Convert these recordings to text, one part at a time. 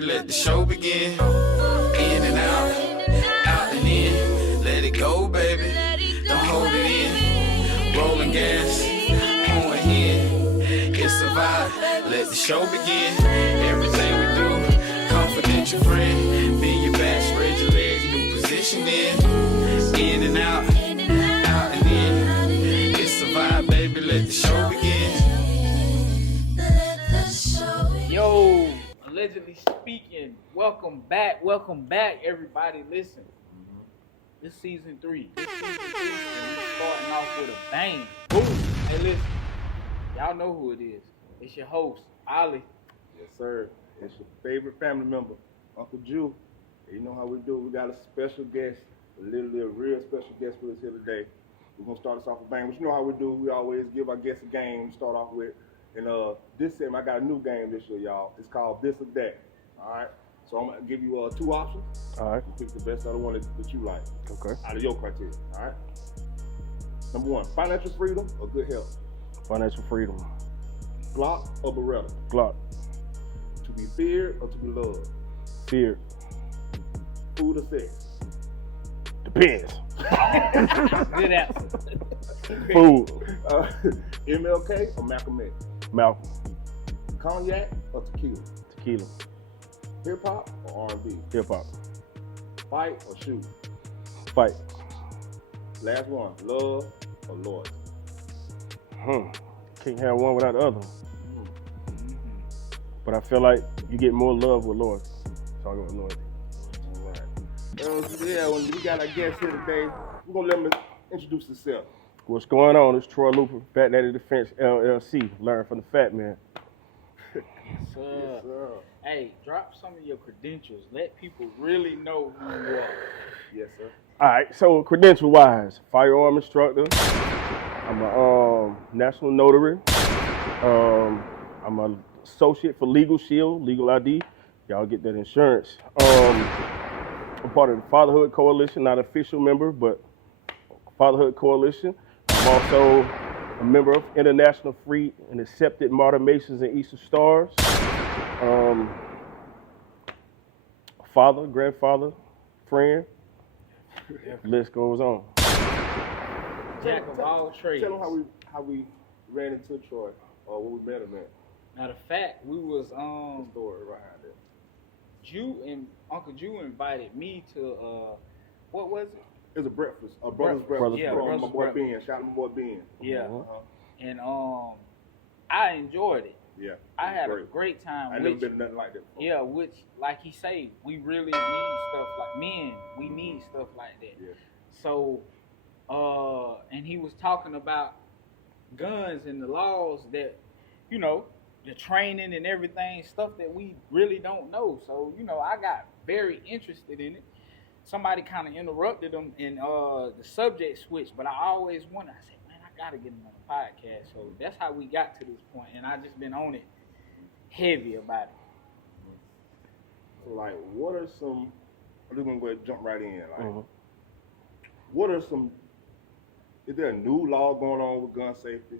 Let the show begin. In and out, out and in. Let it go, baby. Don't hold it in. Rolling gas, pouring in. It's a vibe. Let the show begin. Everything we do, confidential friend. Bend your back, spread your legs, new positioning. In and out, out and in. It's a vibe, baby. Let the show begin. Yo, Allegedly Speaking, welcome back, everybody. Listen, this season 3, and we're starting off with a bang. Boom. Hey, listen, y'all know who it is. It's your host, Olly. Yes, sir. It's your favorite family member, Unkle Ju. You know how we do. We got a special guest, literally a real special guest with us here today. We're going to start us off with a bang. But you know how we do. We always give our guests a game to start off with. And this time, I got a new game this year, y'all. It's called This or That. All right? So I'm going to give you 2 options. All right. You pick the best out of one that you like. Okay. Out of your criteria. All right? Number 1, financial freedom or good health? Financial freedom. Glock or Beretta? Glock. To be feared or to be loved? Fear. Food or sex? Depends. Good answer. Food. MLK or Malcolm X? Malcolm. Cognac or tequila? Tequila. Hip hop or R&B? Hip hop. Fight or shoot? Fight. Last one, love or loyalty? Can't have one without the other. But I feel like you get more love with loyalty. So I go with loyalty. All right. Yeah, when we got our guest here today, we're going to let him introduce himself. What's going on? It's Troy Looper, Fat Daddy Defense LLC. Learn from the fat man. Yes, sir. Hey, drop some of your credentials. Let people really know who you are. Yes, sir. All right, so credential-wise, firearm instructor. I'm a national notary. I'm an associate for Legal Shield, Legal ID. Y'all get that insurance. I'm part of the Fatherhood Coalition, not an official member, but Fatherhood Coalition. I'm also a member of International Free and Accepted Martyr Masons and Easter Stars. Father, grandfather, friend. List goes on. Jack of all trades. Tell them how we ran into Troy or when we met him at. Now the fact we was The story behind it. Uncle Ju invited me to what was it? It was a breakfast, a brother's breakfast. Yeah, from brother's my boy breakfast. Ben. Shout out to my boy Ben. Yeah. Uh-huh. And I enjoyed it. Yeah. I had a great time. I never been nothing like that before. Yeah, which like he say, we really need stuff like men. We need stuff like that. Yeah. So, and he was talking about guns and the laws that, you know, the training and everything, stuff that we really don't know. So, you know, I got very interested in it. Somebody kind of interrupted him and the subject switched, but I always wondered, I said, man, I got to get him on the podcast. So that's how we got to this point, and I just been on it heavy about it. So, like, what are some, I'm just going to go ahead and jump right in. Like, what are some, is there a new law going on with gun safety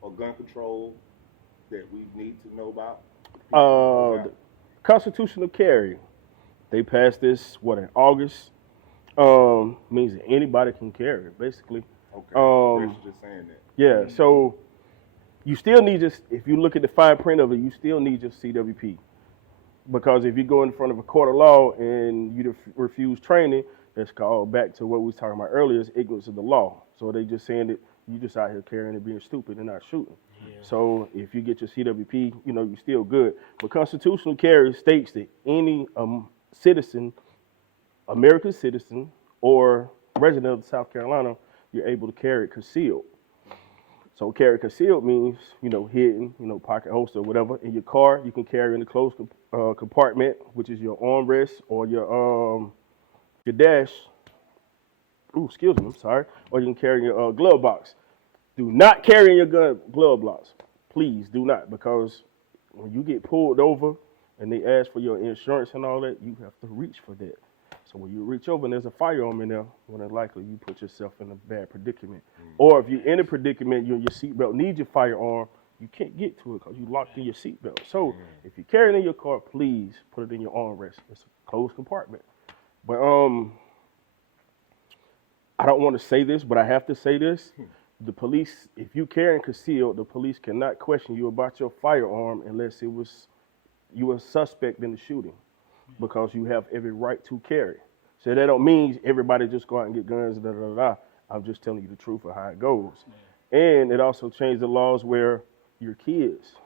or gun control that we need to know about? The constitutional carry. They passed this, in August? Means that anybody can carry it, basically. Okay, just saying that. Yeah, so you still need if you look at the fine print of it, you still need your CWP. Because if you go in front of a court of law and you refuse training, that's called back to what we was talking about earlier, is ignorance of the law. So they just saying that you just out here carrying and being stupid and not shooting. Yeah. So if you get your CWP, you know, you're still good. But constitutional carry states that any citizen, American citizen, or resident of South Carolina, you're able to carry it concealed. So carry concealed means, you know, hidden, you know, pocket holster or whatever. In your car, you can carry in the closed compartment, which is your armrest or your dash. Ooh, excuse me, I'm sorry. Or you can carry in your glove box. Do not carry in your glove box. Please do not, because when you get pulled over and they ask for your insurance and all that, you have to reach for that. So when you reach over and there's a firearm in there, more than likely you put yourself in a bad predicament. Or if you're in a predicament, you and your seatbelt need your firearm, you can't get to it because you locked in your seatbelt. So if you carry it in your car, please put it in your armrest. It's a closed compartment. But I don't want to say this, but I have to say this. The police, if you carry concealed, the police cannot question you about your firearm unless you were a suspect in the shooting, because you have every right to carry. So that don't mean everybody just go out and get guns, I'm just telling you the truth of how it goes. And it also changed the laws where your kids,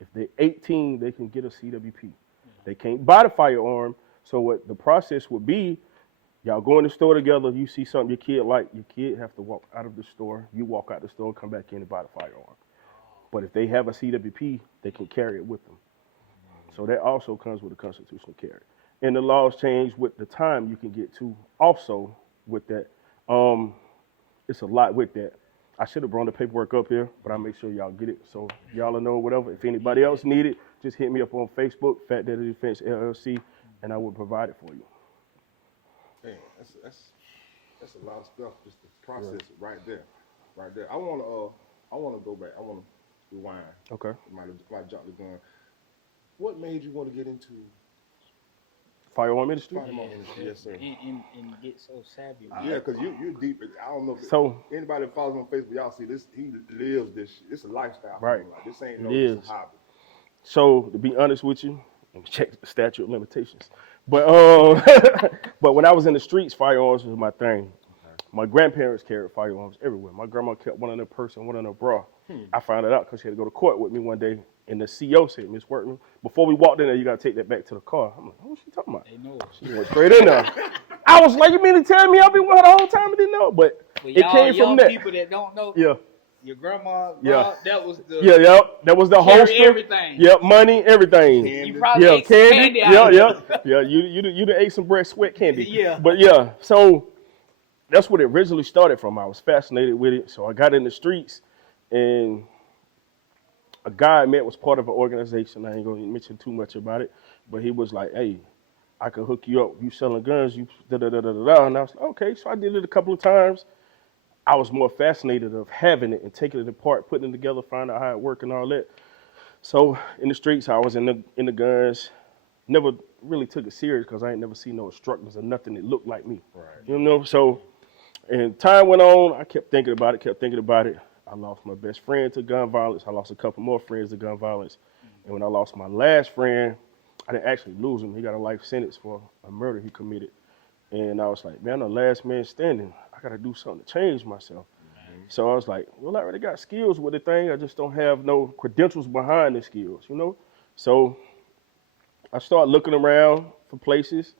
if they're 18, they can get a CWP. They can't buy the firearm. So what the process would be, y'all go in the store together, you see something your kid like, your kid have to walk out of the store, you walk out the store, come back in and buy the firearm. But if they have a CWP, they can carry it with them. So that also comes with a constitutional carry. And the laws change with the time you can get to also with that. It's a lot with that. I should have brought the paperwork up here, but I'll make sure y'all get it. So y'all will know whatever. If anybody else need it, just hit me up on Facebook, Fat Daddy Defense LLC, and I will provide it for you. Man, that's a lot of stuff just to process it right there. I wanna go back. I wanna rewind. Okay. Might jump the gun. What made you want to get into Firearm industry? firearm industry? Yes, sir. And get so savvy. Yeah, because you're deep. I don't know if So anybody that follows him on Facebook, y'all see this. He lives this shit. It's a lifestyle. Right. Like, this ain't It no is. just a hobby. So to be honest with you, let me check the statute of limitations. But but when I was in the streets, firearms was my thing. My grandparents carried firearms everywhere. My grandma kept one in her purse and one in her bra. I found it out because she had to go to court with me one day, and the CO said, "Miss Workman, before we walked in there, you got to take that back to the car." I'm like, "What's she talking about?" They know. She went straight in there. I was like, "You mean to tell me I've been with her the whole time and didn't know?" But it came young from that. People that don't know, Yeah. your grandma, Yeah. that was the Yep. That was the carry holster. everything. Yep, money, everything. You probably Yeah, ate some candy. out Yeah, of it. yeah. You done ate some breast sweat candy. Yeah. But yeah, so that's what it originally started from. I was fascinated with it. So I got in the streets, and a guy I met was part of an organization. I ain't gonna mention too much about it, but he was like, "Hey, I can hook you up. You selling guns, you da-da-da-da-da." And I was like, okay. So I did it a couple of times. I was more fascinated of having it and taking it apart, putting it together, finding out how it worked and all that. So in the streets, I was in the guns. Never really took it serious because I ain't never seen no instructors or nothing that looked like me. Right. You know, so and time went on, I kept thinking about it. I lost my best friend to gun violence. I lost a couple more friends to gun violence. And when I lost my last friend, I didn't actually lose him. He got a life sentence for a murder he committed. And I was like, man, I'm the last man standing. I got to do something to change myself. So I was like, well, I already got skills with the thing. I just don't have no credentials behind the skills, you know? So I started looking around for places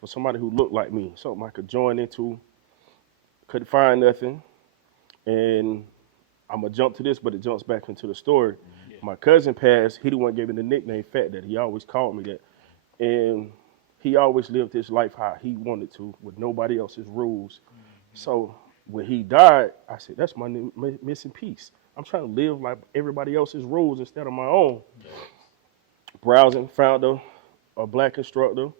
for somebody who looked like me, something I could join into. Couldn't find nothing. And I'm going to jump to this, but it jumps back into the story. Yeah. My cousin passed. He the one gave me the nickname Fat Daddy. He always called me that. And he always lived his life how he wanted to with nobody else's rules. So when he died, I said, that's my missing piece. I'm trying to live like everybody else's rules instead of my own. Yes. Browsing, found a black instructor.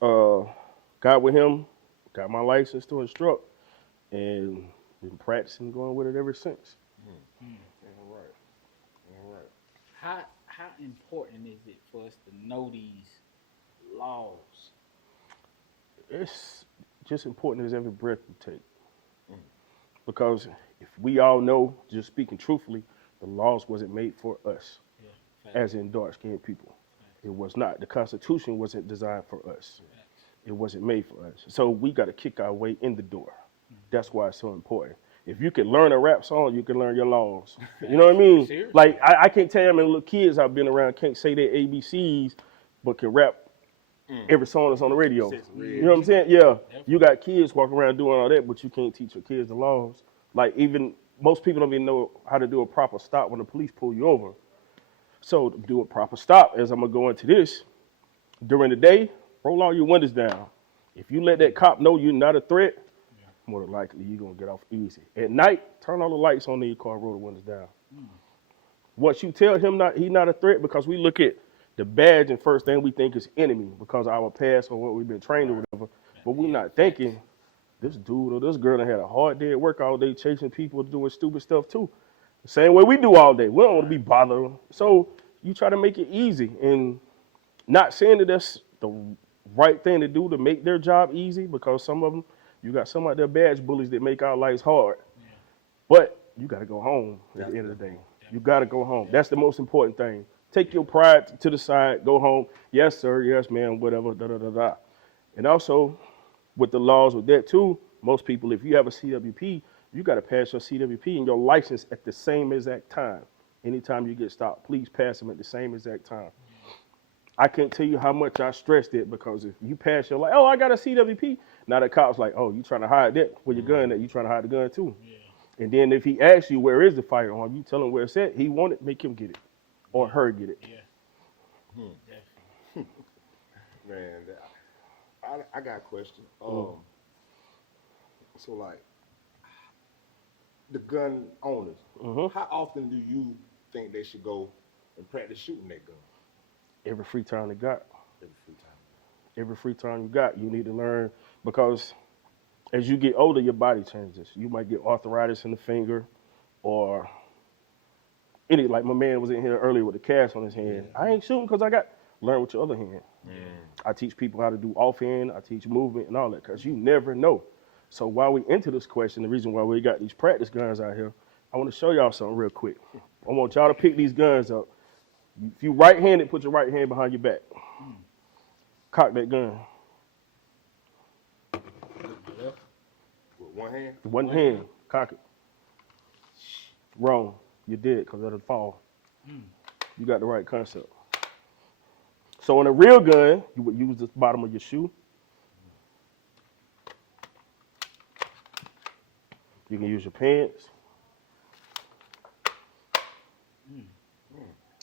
Got with him, got my license to instruct, and been practicing, going with it ever since. All right. How important is it for us to know these laws? It's just important as every breath you take. Because if we all know, just speaking truthfully, the laws wasn't made for us, as in dark-skinned people. It was not. The Constitution wasn't designed for us. It wasn't made for us. So we got to kick our way in the door. That's why it's so important. If you can learn a rap song, you can learn your laws. You know what I mean? Seriously? Like, I can't tell you how many little kids I've been around can't say their ABCs, but can rap every song that's on the radio. You know what I'm saying? Yeah. You got kids walking around doing all that, but you can't teach your kids the laws. Like, even most people don't even know how to do a proper stop when the police pull you over. So to do a proper stop, as I'm going to go into this, during the day, roll all your windows down. If you let that cop know you're not a threat, more than likely you're going to get off easy. At night, turn all the lights on in your car, roll the windows down. Once you tell him he's not a threat, because we look at the badge and first thing we think is enemy because of our past or what we've been trained or whatever, but we're not thinking this dude or this girl that had a hard day at work all day chasing people doing stupid stuff too. The same way we do all day. We don't want to be bothered. So you try to make it easy, and not saying that that's the right thing to do to make their job easy, because some of them, you got some out there badge bullies that make our lives hard. Yeah. But you got to go home at the end of the day. You got to go home. That's the most important thing. Take your pride to the side, go home. Yes, sir. Yes, ma'am. Whatever. Da da da da. And also, with the laws with that too, most people, if you have a CWP, you got to pass your CWP and your license at the same exact time. Anytime you get stopped, please pass them at the same exact time. I can't tell you how much I stressed it, because if you pass your life, oh, I got a CWP. Now the cop's like, oh, you trying to hide that where your gun at? You trying to hide the gun too. Yeah. And then if he asks you where is the firearm, you tell him where it's at. He want it, make him get it, or her get it. Yeah. Man, I got a question. So like, the gun owners, how often do you think they should go and practice shooting that gun? Every free time they got. Every free time. Every free time you got, you need to learn, because as you get older, your body changes. You might get arthritis in the finger, or any, like my man was in here earlier with a cast on his hand. I ain't shooting because I got, learn with your other hand. I teach people how to do offhand, I teach movement and all that, because you never know. So while we into this question, the reason why we got these practice guns out here, I want to show y'all something real quick. I want y'all to pick these guns up. If you right-handed, put your right hand behind your back. Cock that gun. With one hand? One hand. Cock it. Wrong. You did, because it'll fall. You got the right concept. So in a real gun, you would use the bottom of your shoe. You can use your pants.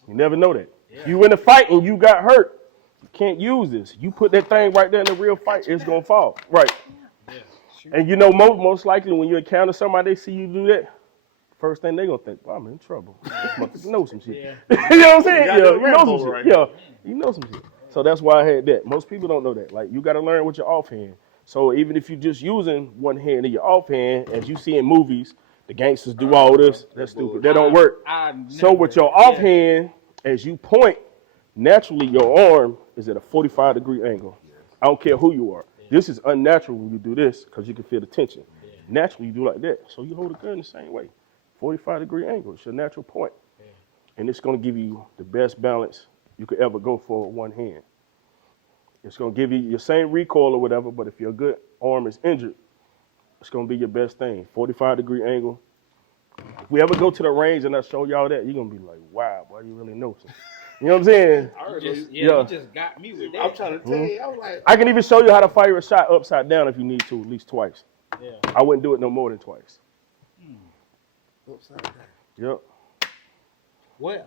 You never know that. Yeah. You in a fight and you got hurt, you can't use this. You put that thing right there in the real fight, it's going to fall. Right. Yeah, sure. And you know, most likely when you encounter somebody, they see you do that, first thing they going to think, well, I'm in trouble. This motherfucker knows some shit. Yeah. You know what I'm saying? You know some shit. Right, you know some shit. So that's why I had that. Most people don't know that. Like, you got to learn with your offhand. So even if you're just using one hand in your offhand, as you see in movies, the gangsters do all this. That's stupid. That don't work. So with your offhand, as you point, naturally your arm is at a 45-degree angle. I don't care who you are. This is unnatural when you do this, because you can feel the tension. Naturally, you do like that. So you hold the gun the same way. 45-degree angle. It's your natural point. And it's going to give you the best balance you could ever go for with one hand. It's going to give you your same recoil or whatever, but if your good arm is injured, it's going to be your best thing. 45-degree angle. If we ever go to the range and I show y'all that, you're going to be like, wow, boy, you really know something. You know what I'm saying? You just got me with that. I'm trying to tell you. I was like, I can even show you how to fire a shot upside down if you need to, at least twice. Yeah. I wouldn't do it no more than twice. Upside down. Yep. What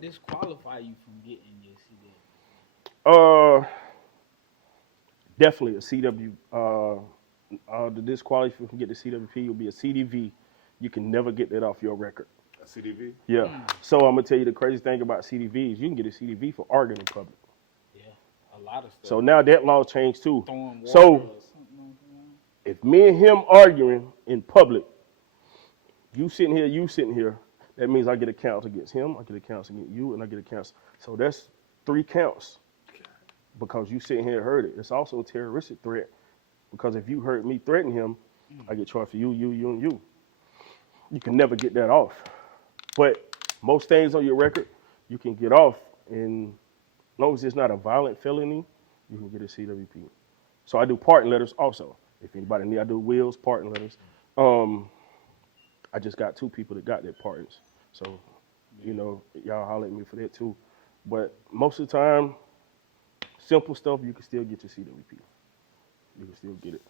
disqualify you from getting your CW? Definitely a CW. The disqualify from getting the CWP will be a CDV. You can never get that off your record. A CDV? Yeah. So I'm gonna tell you the crazy thing about CDVs. You can get a CDV for arguing in public. Yeah, a lot of stuff. So now that law changed too. So if me and him arguing in public, you sitting here, that means I get a count against him, I get a count against you, and I get a count. So that's 3 counts because you sitting here and heard it. It's also a terroristic threat because if you heard me threaten him, I get charged for you, and you. You can never get that off. But most things on your record, you can get off. And as long as it's not a violent felony, you can get a CWP. So I do pardon letters also. If anybody need, I do wills, pardon letters. I just got 2 people that got their pardons. So, you know, y'all holler at me for that too. But most of the time, simple stuff, you can still get your CWP. You can still get it.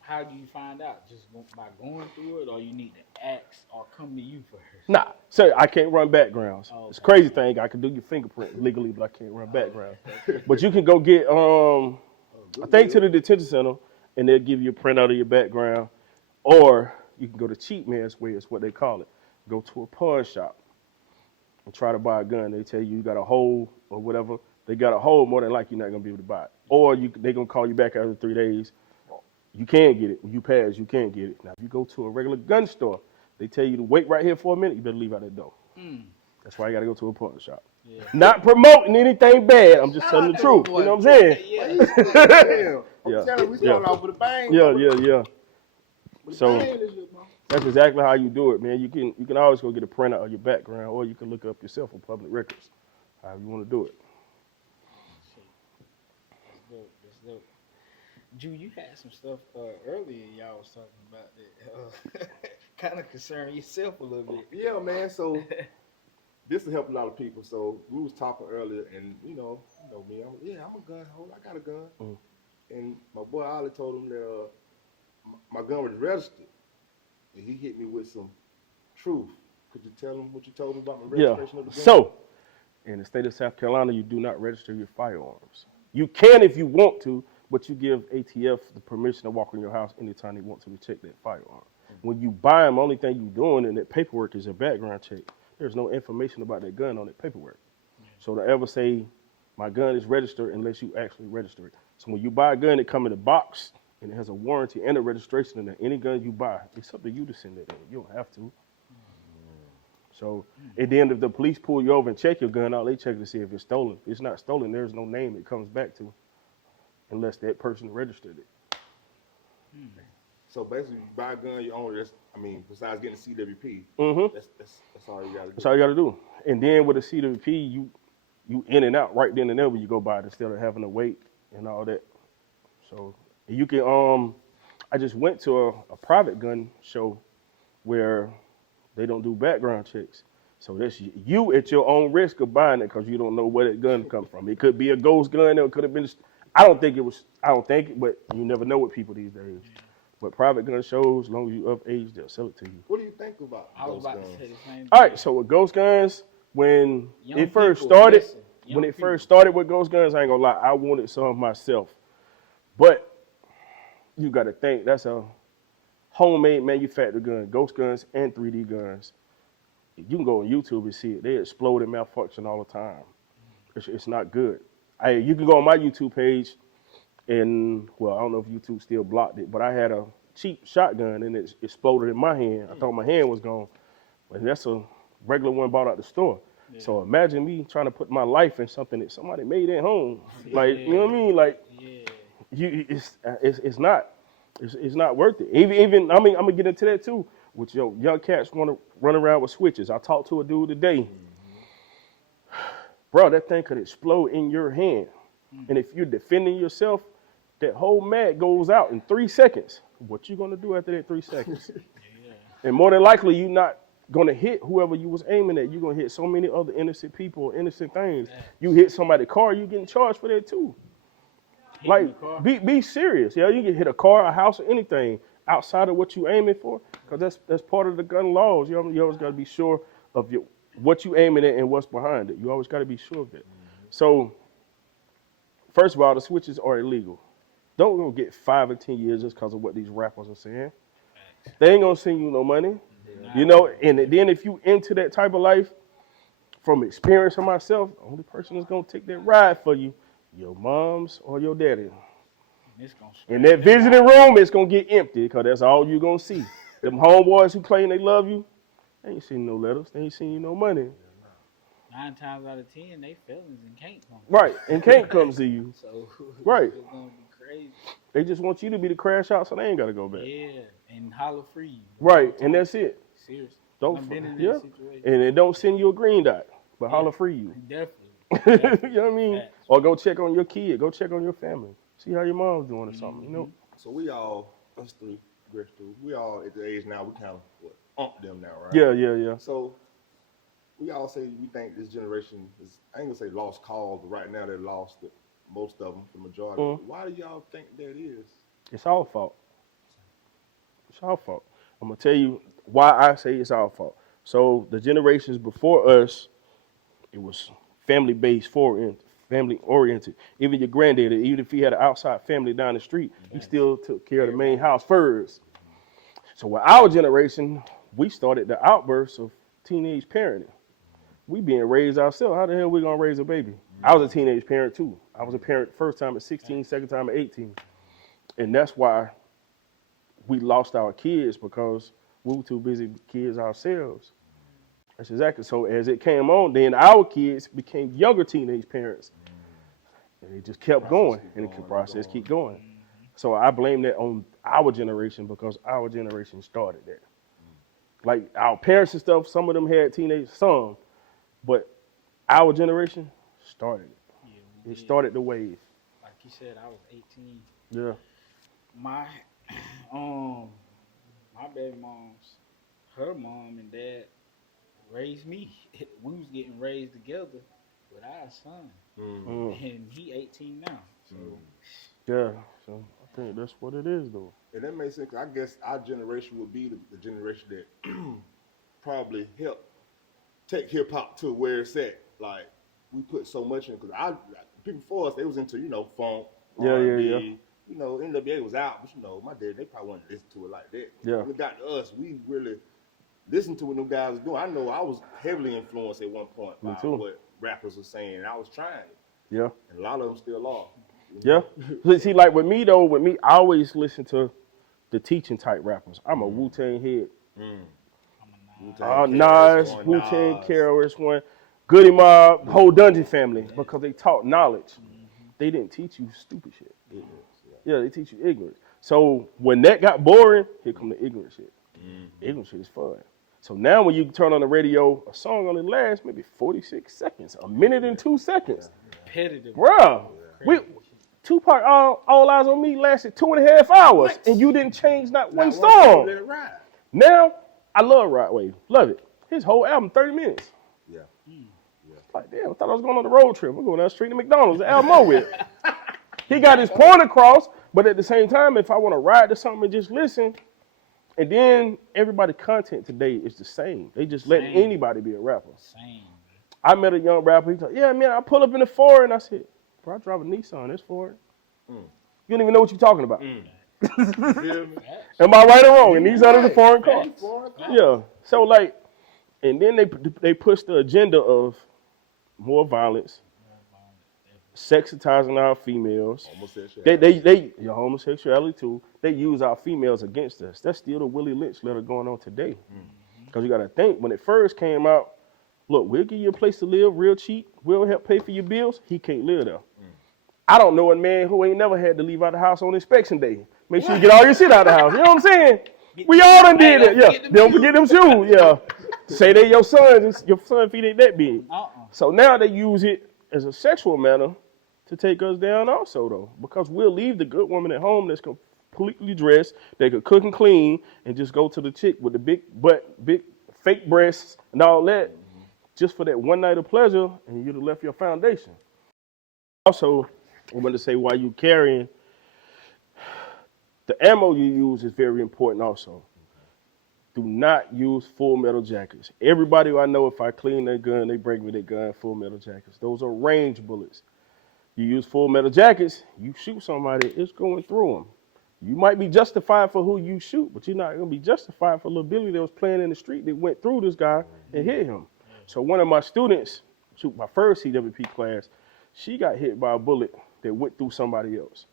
How do you find out? Just by going through it, or you need to ask or come to you first? Nah, sir, I can't run backgrounds. Okay. It's a crazy thing. I can do your fingerprint legally, but I can't run backgrounds. But you can go get, I think to the detention center, and they'll give you a printout of your background. Or you can go to cheap man's way, is what they call it. Go to a pawn shop and try to buy a gun. They tell you got a hole or whatever. They got a hole, more than likely you're not going to be able to buy it. Or they're going to call you back after 3 days. You can get it. When you pass, you can't get it. Now, if you go to a regular gun store, They tell you to wait right here for a minute, you better leave out that door. Mm. That's why you got to go to a pawn shop. Yeah. Not promoting anything bad. I'm just telling the truth. You know what I'm saying? Yeah. I'm telling you, we started off with a bang. Yeah. With a So bang this year, bro. that's exactly how you do it, man. You can always go get a printout of your background, or you can look up yourself on public records. However you want to do it. That's dope. Ju, you had some stuff earlier y'all was talking about that kind of concern yourself a little bit. Yeah, man. So this will help a lot of people. So we was talking earlier, and you know me. I'm a gun holder. I got a gun. Mm. And my boy Olly told him that my gun was registered, and he hit me with some truth. Could you tell him what you told him about my registration of the gun? So in the state of South Carolina, you do not register your firearms. You can if you want to, but you give ATF the permission to walk in your house anytime they want to check that firearm. Mm-hmm. When you buy them, only thing you're doing in that paperwork is a background check. There's no information about that gun on that paperwork. Mm-hmm. So to ever say my gun is registered unless you actually register it. So when you buy a gun, it comes in a box and it has a warranty and a registration in it. Any gun you buy, it's up to you to send it in. You don't have to. So at the end, if the police pull you over and check your gun out, they check to see if it's stolen. If it's not stolen, there's no name it comes back to unless that person registered it. So basically, you buy a gun, you own it. Besides getting a CWP, Mm-hmm. that's all you got to do. That's all you got to do. And then with a CWP, you in and out right then and there when you go by it instead of having to wait and all that. So you can, I just went to a private gun show where they don't do background checks. So that's you at your own risk of buying it because you don't know where that gun comes from. It could be a ghost gun, or it could have been, I don't think it, but you never know with people these days. But private gun shows, as long as you of age, they'll sell it to you. What do you think about I was those about guns? to say the same thing. All right, so with ghost guns, when Young it first people, started, listen, young when it people. first started with ghost guns, I ain't gonna lie, I wanted some myself. But you gotta think, that's a homemade manufactured gun, ghost guns and 3D guns. You can go on YouTube and see it. They explode and malfunction all the time. It's not good. You can go on my YouTube page and, well, I don't know if YouTube still blocked it, but I had a cheap shotgun and it exploded in my hand. I thought my hand was gone. But that's a regular one bought out the store. Yeah. So imagine me trying to put my life in something that somebody made at home. Like, you know what I mean? Like, it's not worth it. Even I'm gonna get into that too. With your young cats want to run around with switches. I talked to a dude today. Mm-hmm. Bro, that thing could explode in your hand. Mm-hmm. And if you're defending yourself, that whole mag goes out in 3 seconds. What you gonna do after that 3 seconds? And more than likely, you're not gonna hit whoever you was aiming at. You're gonna hit so many other innocent people, innocent things. You hit somebody's car, you getting charged for that too. Like, be serious. Yeah, you can hit a car, a house, or anything outside of what you aiming for, because that's part of the gun laws. You always got to be sure of what you aiming at and what's behind it. You always got to be sure of that. Mm-hmm. So, first of all, the switches are illegal. Don't go get 5 or 10 years just because of what these rappers are saying. They ain't gonna send you no money, you know. And then if you into that type of life, from experience for myself, the only person that's gonna take that ride for you, your mom's or your daddy. In that visiting room, it's going to get empty because that's all you're going to see. Them homeboys who claim they love you, they ain't seen no letters. They ain't seen you no money. 9 times out of 10, they felons and can't come. Right, and can't come see you. So right. It's going to be crazy. They just want you to be the crash out so they ain't got to go back. Yeah, and holler free. Right, and that's it. Seriously. I've been in that situation. And it don't send you a green dot, but holler free you. Definitely. You know what I mean? Or go check on your kid. Go check on your family. See how your mom's doing or something, you know? So we all, us three, we all at the age now, we kind of ump them now, right? Yeah. So we all say we think this generation is, I ain't gonna say lost cause, but right now they're lost, most of them, the majority. Why do y'all think that is? It's our fault. It's our fault. I'm gonna tell you why I say it's our fault. So the generations before us, it was family-based, family-oriented. Even your granddaddy, even if he had an outside family down the street, he still took care of the main house first. So with our generation, we started the outburst of teenage parenting. We being raised ourselves. How the hell we gonna raise a baby? I was a teenage parent too. I was a parent first time at 16, second time at 18. And that's why we lost our kids, because We were too busy with kids ourselves. That's exactly. So as it came on, then our kids became younger teenage parents. And it just kept going, and the process keep going. So I blame that on our generation because our generation started that. Like our parents and stuff, some of them had teenage, some, but our generation started it. Yeah, It started the wave. Like you said, I was 18. Yeah. My baby mom's, her mom and dad raised me. We was getting raised together with our son, and he 18 now. So Yeah. So I think that's what it is, though. And that makes sense. 'Cause I guess our generation would be the generation that probably helped take hip hop to where it's at. Like we put so much in because people before us they was into funk, Yeah, R&B, NWA was out, but my dad they probably wouldn't listen to it like that. Yeah. When it got to us, we really listened to what them guys was doing. I know I was heavily influenced at one point by what rappers were saying, and I was trying it. Yeah. And a lot of them still are. Yeah. See, like with me, I always listen to the teaching type rappers. I'm a Wu-Tang head. Nas, Wu-Tang, KRS-One, Goody Mob, whole Dungeon family, because they taught knowledge. They didn't teach you stupid shit. Yeah, they teach you ignorance. So when that got boring, here come the ignorant shit. Ignorant shit is fun. So now when you turn on the radio, a song only lasts maybe 46 seconds, a minute and 2 seconds. Repetitive. Bruh, Tupac, All Eyes on Me lasted 2.5 hours, and you didn't change not one song. Let it ride. Now, I love Rod Wave. Love it. His whole album, 30 minutes. Yeah. Like, damn, I thought I was going on the road trip. I'm going down the street to McDonald's, Alamo with it. He got his point across, but at the same time, if I want to ride to something and just listen, and then everybody's content today is the same. They just let anybody be a rapper. Same. I met a young rapper. He told, yeah, man, I pull up in the Ford, and I said, bro, I drive a Nissan. It's Ford. You don't even know what you're talking about. Am I right or wrong? And these are the foreign cars. Yeah. So like, and then they push the agenda of more violence, sexitizing our females. Homosexuality too. They use our females against us. That's still the Willie Lynch letter going on today. Because you got to think, when it first came out, look, we'll give you a place to live real cheap. We'll help pay for your bills. He can't live there. I don't know a man who ain't never had to leave out the house on inspection day. Make sure you get all your shit out of the house. You know what I'm saying? We all done did it. Yeah. Don't forget them shoes. Yeah. Say they your sons. Your son feet ain't that big. So now they use it as a sexual manner to take us down also, though. Because we'll leave the good woman at home that's completely dressed. They could cook and clean and just go to the chick with the big butt, big fake breasts and all that just for that one night of pleasure, and you'd have left your foundation. Also, I want to say while you carrying, the ammo you use is very important also. Do not use full metal jackets. Everybody I know, if I clean their gun, they bring me their gun, full metal jackets. Those are range bullets. You use full metal jackets, you shoot somebody, it's going through them. You might be justified for who you shoot, but you're not going to be justified for little Billy that was playing in the street that went through this guy and hit him. So one of my students, my first CWP class, she got hit by a bullet that went through somebody else.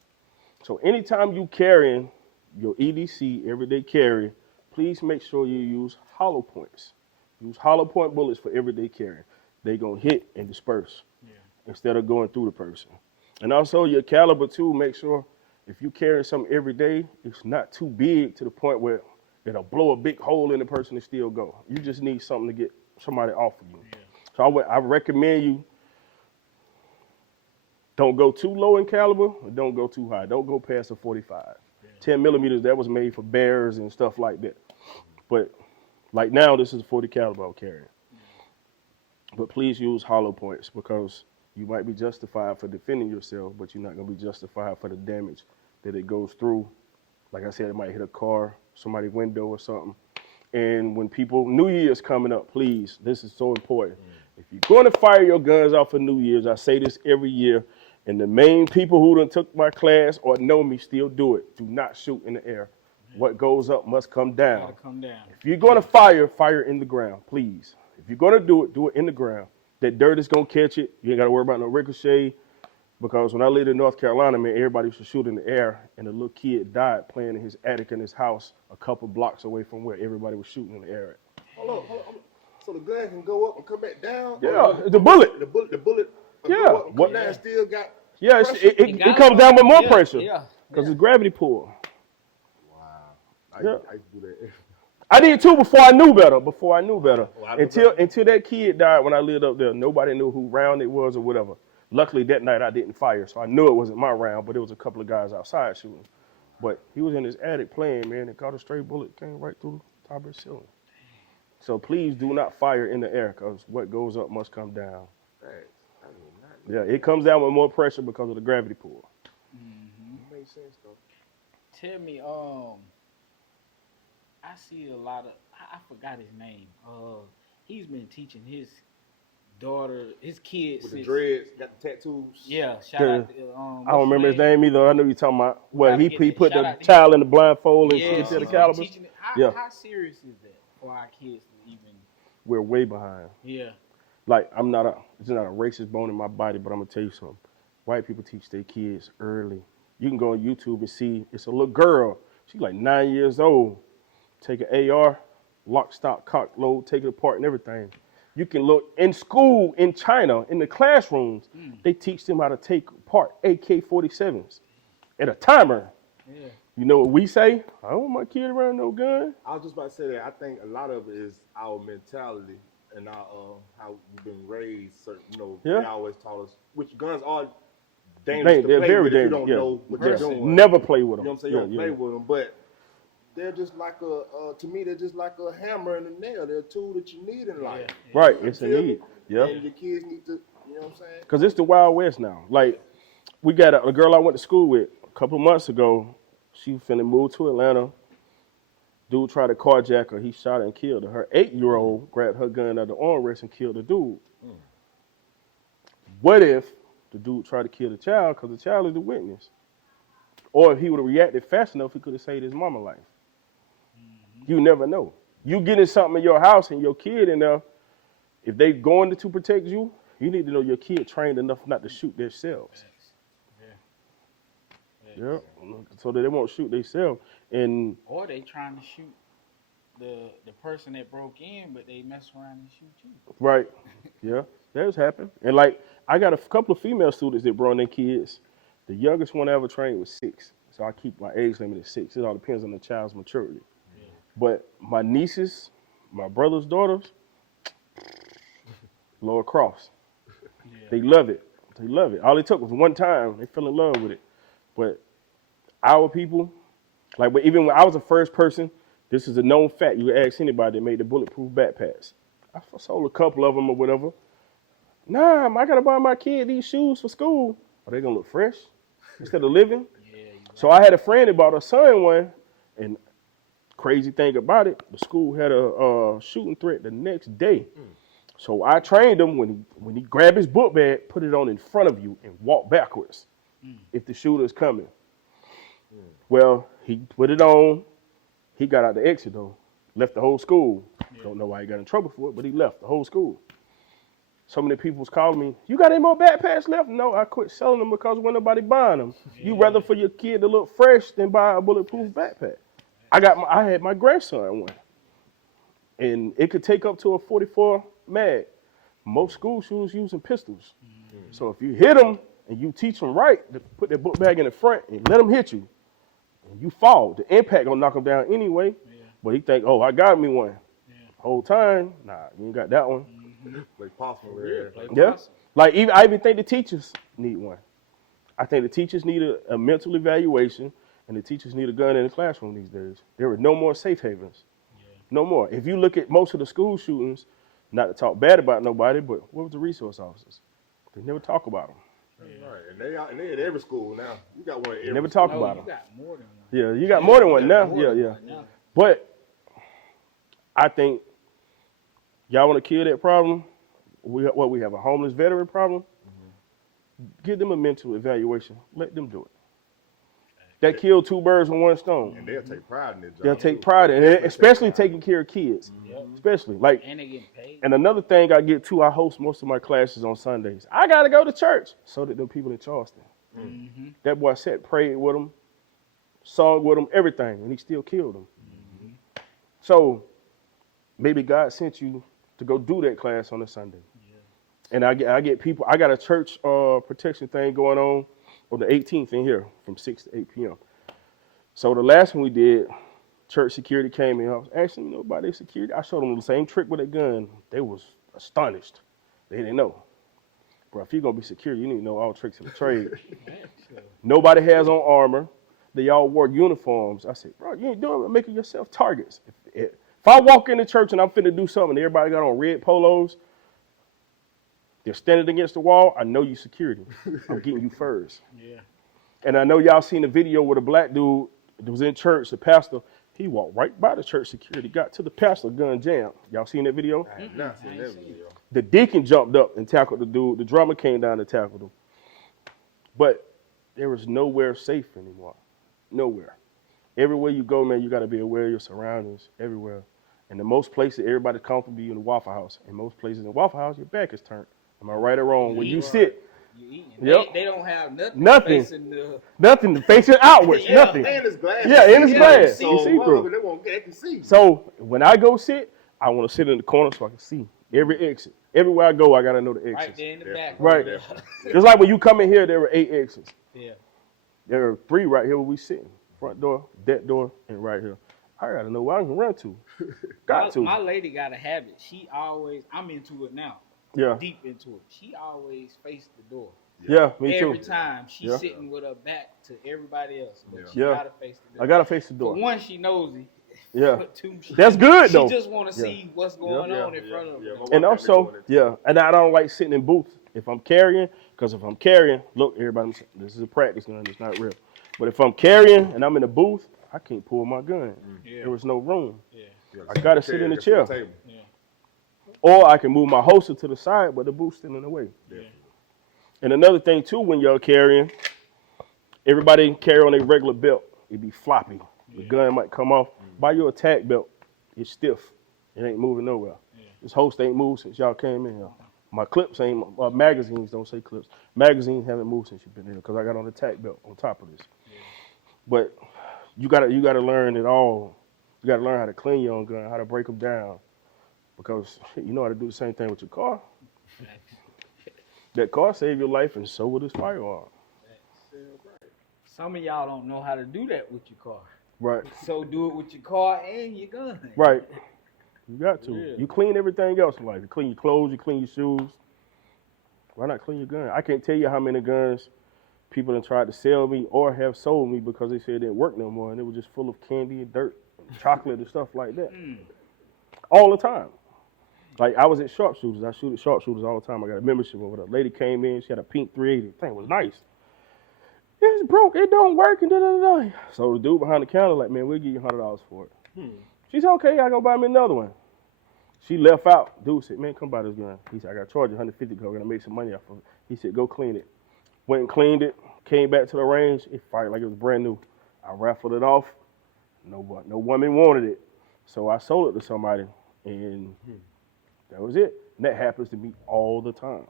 So anytime you carrying your EDC, everyday carry, please make sure you use hollow points. Use hollow point bullets for everyday carry. They're going to hit and disperse instead of going through the person. And also your caliber too, make sure if you carry something every day, it's not too big to the point where it'll blow a big hole in the person and still go. You just need something to get somebody off of you. So I recommend you don't go too low in caliber, or don't go too high. Don't go past a 45. 10 millimeters, that was made for bears and stuff like that. But like now, this is a 40 caliber I'm carrying. But please use hollow points because you might be justified for defending yourself, but you're not going to be justified for the damage that it goes through. Like I said, it might hit a car, somebody's window or something. And when New Year's coming up, please, this is so important. If you're going to fire your guns off for New Year's, I say this every year, and the main people who done took my class or know me still do it. Do not shoot in the air. What goes up must come down. If you're going to fire in the ground, please. If you're going to do it in the ground. That dirt is going to catch it. You ain't got to worry about no ricochet Because when I lived in North Carolina, man, everybody used to shoot in the air, and a little kid died playing in his attic in his house a couple blocks away from where everybody was shooting in the air at. Hold on. So the gun can go up and come back down? Yeah, the bullet. The bullet can Yeah. go up and come down and still got Yeah, pressure? it comes down with more Yeah, pressure. Yeah. Because it's gravity pull. Wow. I Yeah. used to do that. I did too before I knew better. Until better. until that kid died when I lived up there, nobody knew who round it was or whatever. Luckily that night I didn't fire, so I knew it wasn't my round, but there was a couple of guys outside shooting. But he was in his attic playing, man, and caught a stray bullet, came right through the top of his ceiling. So please do not fire in the air, because what goes up must come down. Yeah, it comes down with more pressure because of the gravity pull. Makes sense though. Tell me, I see a lot of, I forgot his name. He's been teaching his daughter, his kids. With the dreads, got the tattoos. Yeah, shout out to, I don't remember his name either. I know you're talking about. Well, he Gotta get put shout the out to child in the blindfold and Yeah, shit to the he's calibers. teaching it. Yeah. How serious is that for our kids to even? We're way behind. Yeah. Like, it's not a racist bone in my body, but I'm gonna tell you something. White people teach their kids early. You can go on YouTube and see, it's a little girl. She's like 9 years old. Take an AR, lock, stock, cock, load, take it apart and everything. You can look in school in China, in the classrooms, they teach them how to take apart AK-47s at a timer. Yeah. You know what we say? I don't want my kid around no gun. I was just about to say that. I think a lot of it is our mentality and our how we've been raised. Certain, Yeah. They always taught us which guns are dangerous to They're play very with if you dangerous. don't Yeah. know what they're doing. Never play with them. You know what I'm saying? You don't play with them, but they're just like to me, they're just like a hammer and a nail. They're a tool that you need in life. Right, it's a Feel me? need. Yeah. And your kids need to, you know what I'm saying? Because it's the Wild West now. Like, we got a girl I went to school with a couple of months ago. She was finna move to Atlanta. Dude tried to carjack her. He shot her and killed her. Her 8-year-old grabbed her gun out of the armrest and killed the dude. What if the dude tried to kill the child because the child is the witness? Or if he would have reacted fast enough, he could have saved his mama's life. You never know. You getting something in your house and your kid in there, if they going to protect you, you need to know your kid trained enough not to shoot themselves. Yeah, so that they won't shoot themselves. And Or they trying to shoot the person that broke in, but they mess around and shoot you. right, yeah, that's happened. And like, I got a couple of female students that brought their kids. The youngest one I ever trained was 6, so I keep my age limit at 6. It all depends on the child's maturity. Yeah. But my nieces, my brother's daughters, Lower Cross, they love it. They love it. All it took was one time. They fell in love with it. But our people, like, but even when I was the first person, this is a known fact. You can ask anybody that made the bulletproof backpacks. I sold a couple of them or whatever. Nah, I gotta buy my kid these shoes for school. Are they gonna look fresh instead of living? So I had a friend that bought her son one, and crazy thing about it, the school had a shooting threat the next day. So I trained him when he grabbed his book bag, put it on in front of you and walk backwards if the shooter is coming. Well, he put it on. He got out the exit though, left the whole school. Don't know why he got in trouble for it, but he left the whole school. So many people was calling me, you got any more backpacks left? No, I quit selling them because when nobody buying them. You rather for your kid to look fresh than buy a bulletproof backpack. I had my grandson one, and it could take up to a 44 mag. Most school shooters using pistols. So if you hit them and you teach them right, to put their book bag in the front and let them hit you, and you fall, the impact gonna knock them down anyway. But he think, oh, I got me one. Whole time, nah, you ain't got that one. Like possible, Yeah. Like I even think the teachers need one. I think the teachers need a mental evaluation, and the teachers need a gun in the classroom these days. There are no more safe havens. No more. If you look at most of the school shootings, not to talk bad about nobody, but what was the resource officers? They never talk about them. Right, and they at every school now. You got one at every Never school. talk about them. You got more than one. Yeah, you got more than one now. Yeah. But I think y'all want to kill that problem. We have a homeless veteran problem. Give them a mental evaluation. Let them do it. that kill two birds with one stone. And they'll take pride in their job. They'll take pride in it, especially taking care of kids. Especially like, And they getting paid. and another thing I get too, I host most of my classes on Sundays. I gotta go to church. So did the people in Charleston. Mm-hmm. That boy sat, prayed with them, sung with them, everything, and he still killed them. Mm-hmm. So maybe God sent you to go do that class on a Sunday. And I get people. I got a church protection thing going on the 18th in here from 6 to 8 p.m. So the last one we did, church security came in. I was asking them about their security. I showed them the same trick with a gun. They was astonished. They didn't know. Bro, if you're going to be security, you need to know all tricks of the trade. Nobody has on armor. They all wore uniforms. I said, bro, you ain't doing it, making yourself targets. If I walk in the church and I'm finna do something and everybody got on red polos, they're standing against the wall, I know you security. I'm getting you first. Yeah. And I know y'all seen the video where the black dude that was in church, the pastor, he walked right by the church security, got to the pastor, gun jammed. Y'all seen that video? I have not seen that video. The deacon jumped up and tackled the dude. The drummer came down and tackled him. But there was nowhere safe anymore. Nowhere. Everywhere you go, man, you got to be aware of your surroundings everywhere. And in most places, everybody's comfortable in the Waffle House. In most places in the Waffle House, your back is turned. Am I right or wrong? When you sit, You eating. Yep. They don't have nothing. Nothing. Facing the, nothing, facing outwards, Yeah. nothing. And it's glass. Yeah, and it's glass. So You see through. they can see. So when I go sit, I want to sit in the corner so I can see every exit. Everywhere I go, I got to know the exits. right there in the back. Right. Yeah. Just like when you come in here, there were 8 exits. Yeah. There are 3 right here where we sitting. Front door, that door, and right here. I got to know where I can run to. Got to. My lady got a habit. She always, I'm into it now. Yeah. Deep into it. She always faced the door. Yeah, me too. Every time she's Yeah. sitting with her back to everybody else. But she Yeah. gotta face the door. I got to face the For door. one, she nosy. Yeah. For two, That's good, though. She just want to Yeah. see what's going on in front of her. And also, yeah, and I don't like sitting in booths if I'm carrying, because if I'm carrying, look, everybody, this is a practice gun, it's not real. But if I'm carrying and I'm in a booth, I can't pull my gun. Yeah. There was no room. Yeah. I got to sit in the chair. Yeah. Or I can move my holster to the side, but the booth's still in the way. Yeah. And another thing, too, when you're carrying, everybody carry on a regular belt. It be floppy. The gun might come off. Buy your attack belt. It's stiff. It ain't moving nowhere. Yeah. This holster ain't moved since y'all came in here. My clips ain't, magazines don't say clips. Magazines haven't moved since you've been here because I got on the attack belt on top of this. Yeah. But you gotta learn it all. You gotta learn how to clean your own gun, how to break them down. Because you know how to do the same thing with your car. That car saved your life, and so will this firearm. Some of y'all don't know how to do that with your car. Right. So do it with your car and your gun. Right. You got to. Yeah. You clean everything else in life. You clean your clothes, you clean your shoes. Why not clean your gun? I can't tell you how many guns people have tried to sell me or have sold me because they said it didn't work no more, and it was just full of candy and dirt and chocolate and stuff like that. All the time. Like, I was at sharpshooters. I shoot at sharpshooters all the time. I got a membership over there. A lady came in. She had a pink 380. The thing was nice. It's broke. It don't work. And da-da-da-da. So the dude behind the counter like, man, we'll give you $100 for it. She said, okay, I go buy me another one. She left out. Dude said, man, come buy this gun. He said, I got to charge you $150 because I'm going to make some money off of it. He said, go clean it. Went and cleaned it. Came back to the range. It fired like it was brand new. I raffled it off. No woman wanted it. So I sold it to somebody. And that was it. And that happens to me all the time.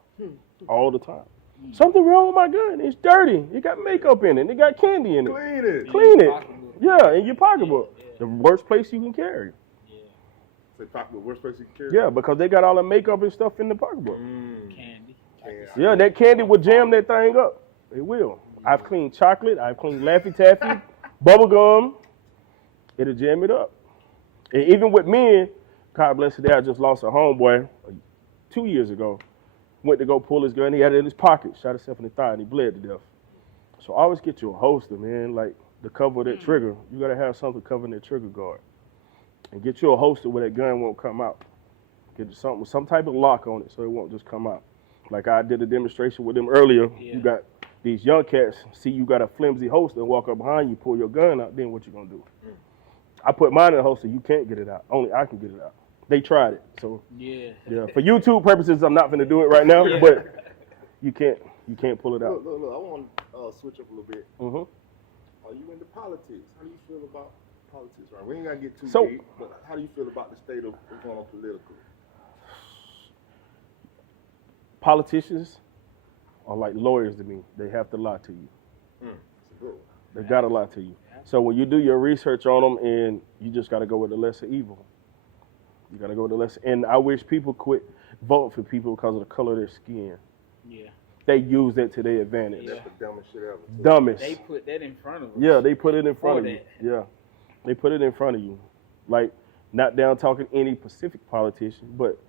All the time. Something wrong with my gun. It's dirty. It got makeup in it. It got candy in it. Clean it. Clean it. Pocketbook. Yeah, in your pocketbook. Yeah. The worst place you can carry. Yeah. Say pocketbook, worst place you can carry. Yeah, because they got all the makeup and stuff in the pocketbook. Candy. Yeah, that candy will jam that thing up. It will. I've cleaned chocolate. I've cleaned Laffy Taffy, bubble gum. It'll jam it up. And even with men, God bless it, I just lost a homeboy 2 years ago. Went to go pull his gun. He had it in his pocket. Shot himself in the thigh and he bled to death. So always get you a holster, man. Like the cover of that trigger. You got to have something covering that trigger guard. And get you a holster where that gun won't come out. Get you something with some type of lock on it so it won't just come out. Like I did a demonstration with them earlier. Yeah. You got these young cats, see you got a flimsy holster and walk up behind you, pull your gun out, then what you gonna do? I put mine in the holster, you can't get it out. Only I can get it out. They tried it, so Yeah. yeah. For YouTube purposes, I'm not gonna do it right now, Yeah. but you can't pull it out. Look, I want to switch up a little bit. Mm-hmm. Are you into politics. How do you feel about politics? Right, we ain't gotta get too So- deep, but how do you feel about the state of what's going on politically? Politicians are like lawyers to me. They have to lie to you. That's a good one. They gotta lie to you. So when you do your research on them, and you just gotta go with the lesser evil. You gotta go with the lesser. And I wish people quit voting for people because of the color of their skin. Yeah. They use that to their advantage. That's the dumbest shit ever. too. Dumbest. They put that in front of us. Yeah, they put it in front of For you. that. Yeah, they put it in front of you. Like, not down talking any Pacific politician, but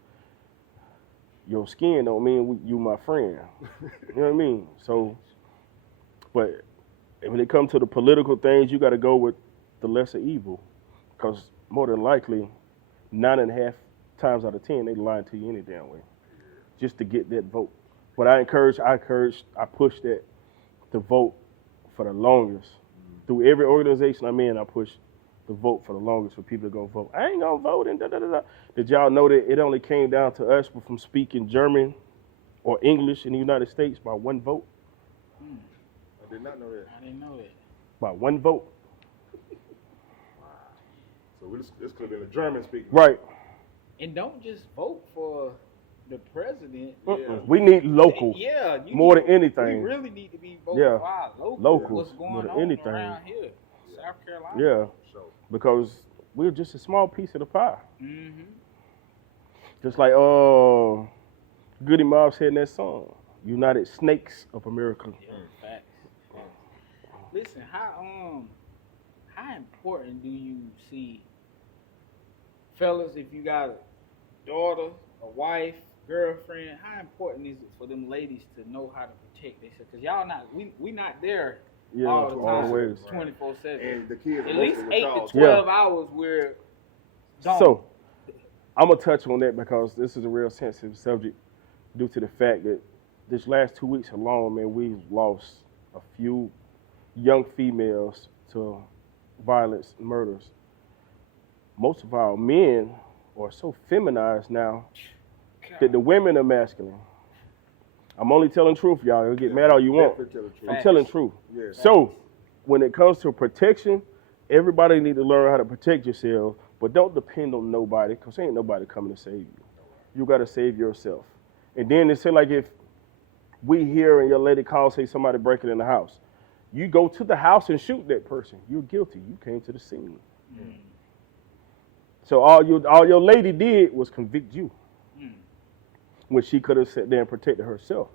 your skin don't mean you my friend. You know what I mean? So, but when it comes to the political things, you got to go with the lesser evil, because more than likely, 9.5 times out of 10, they lying to you any damn way, just to get that vote. But I push that to vote for the longest. Through every organization I'm in, I push the vote for the longest for people to go vote. I ain't gonna vote and da-da-da-da. Did y'all know that it only came down to us from speaking German or English in the United States by one vote? I did not know that. I didn't know that. By one vote. So this could have been a German speaking. Right. And don't just vote for the president. We need local Yeah. more than anything. We really need to be voting Yeah. for our local. Locals What's going more than on anything. around here? South Carolina. Yeah, So, because we're just a small piece of the pie. Mm-hmm. Just like Goody Mob said in that song, United Snakes of America. Yeah, facts. Listen, how important do you see, fellas, if you got a daughter, a wife, girlfriend, how important is it for them ladies to know how to protect themselves? Because y'all we not there Yeah, all the time, always. 24/7. and the kids. At least mostly with 8 y'all, to too. 12 hours we're gone. So, I'm going to touch on that because this is a real sensitive subject due to the fact that this last 2 weeks alone, man, we've lost a few young females to violence and murders. Most of our men are so feminized now that the women are masculine. I'm only telling truth, y'all. You'll get mad all you want. Definitely tell the truth. I'm telling truth. Yeah. So, when it comes to protection, everybody need to learn how to protect yourself, but don't depend on nobody, because ain't nobody coming to save you. You got to save yourself. And then they say, like, if we hear and your lady calls, say somebody breaking in the house, you go to the house and shoot that person. You're guilty. You came to the scene. So all your lady did was convict you, when she could have sat there and protected herself.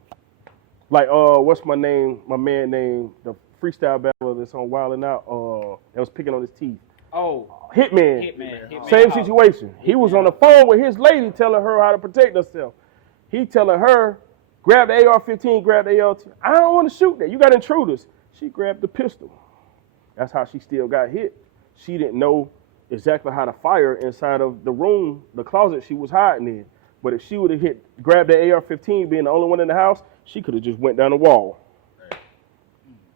Like, what's my man name, the freestyle battler that's on Wild 'N Out, that was picking on his teeth. Oh, Hitman. Same situation. He was on the phone with his lady telling her how to protect herself. He telling her, grab the AR-15, grab the AR. I don't want to shoot that. You got intruders. She grabbed the pistol. That's how she still got hit. She didn't know exactly how to fire inside of the room, the closet she was hiding in. But if she would have grabbed the AR-15, being the only one in the house, she could have just went down the wall.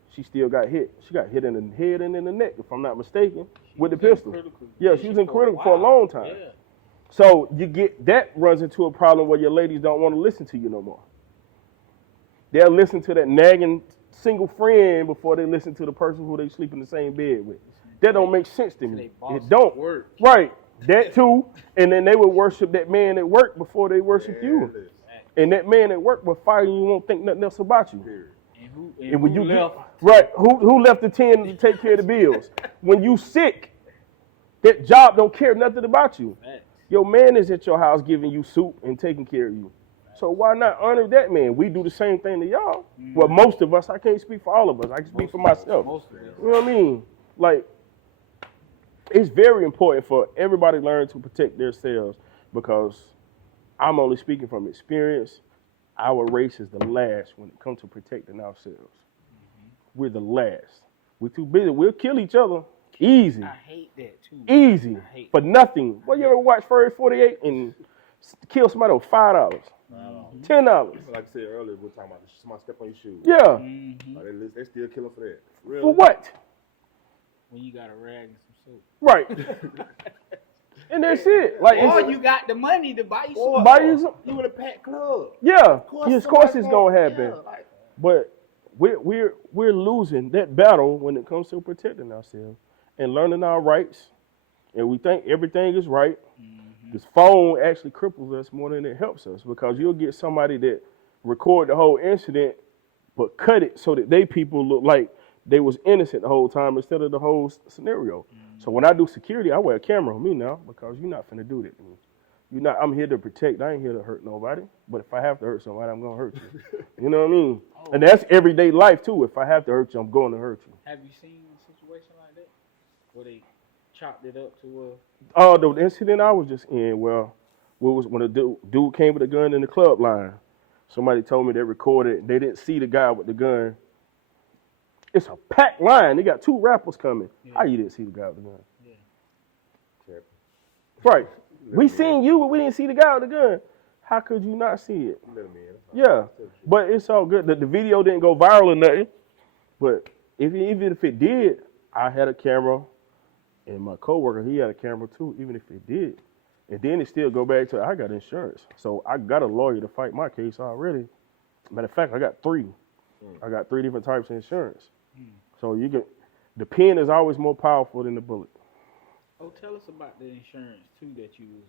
She still got hit. She got hit in the head and in the neck, if I'm not mistaken, with the pistol. Yeah, she was in critical for a long time. Yeah. So that runs into a problem where your ladies don't want to listen to you no more. They'll listen to that nagging single friend before they listen to the person who they sleep in the same bed with. That don't make sense to me. It don't. Work. Right. That too. And then they would worship that man at work before they worship you. And that man at work will fire you, won't think nothing else about you. And when you left, right, who left the 10 to take care of the bills? When you sick, that job don't care nothing about you. Your man is at your house giving you soup and taking care of you. So why not honor that man? We do the same thing to y'all. Well, most of us, I can't speak for all of us. I can speak for myself. You know what I mean? Like, it's very important for everybody to learn to protect themselves, because I'm only speaking from experience. Our race is the last when it comes to protecting ourselves. We're the last. We're too busy. We'll kill each other easy. I hate that too. Easy. For nothing. Well, you ever watch Furry 48 and kill somebody with $5? $10? Like I said earlier, we're talking about somebody step on your shoes. Yeah. Like, they still killing for that. Really? For what? When you got a rag and some soap. Right. And that's it. Like, Or you got the money to buy you some. buy you some. You in a packed club. Yeah. Of course somebody's it's going to happen. Yeah, like, But we're losing that battle when it comes to protecting ourselves and learning our rights, and we think everything is right. This phone actually cripples us more than it helps us, because you'll get somebody that record the whole incident but cut it so that they people look like they was innocent the whole time instead of the whole scenario. So when I do security, I wear a camera on me now, because you're not finna do that to me. I'm here to protect. I ain't here to hurt nobody. But if I have to hurt somebody, I'm gonna hurt you. You know what I mean? Oh. And that's everyday life too. If I have to hurt you, I'm going to hurt you. Have you seen a situation like that where they chopped it up to Oh, the incident I was just in, when a dude came with a gun in the club line. Somebody told me they recorded. They didn't see the guy with the gun. It's a packed line. They got 2 rappers coming. Yeah. How you didn't see the guy with the gun? Yeah. Right. We seen you, but we didn't see the guy with the gun. How could you not see it? Yeah, but it's all good. The video didn't go viral or nothing. But even if it did, I had a camera, and my coworker, he had a camera too. Even if it did, and then it still go back to I got insurance, so I got a lawyer to fight my case already. Matter of fact, I got 3. I got 3 different types of insurance. So the pen is always more powerful than the bullet. Oh, tell us about the insurance too that you was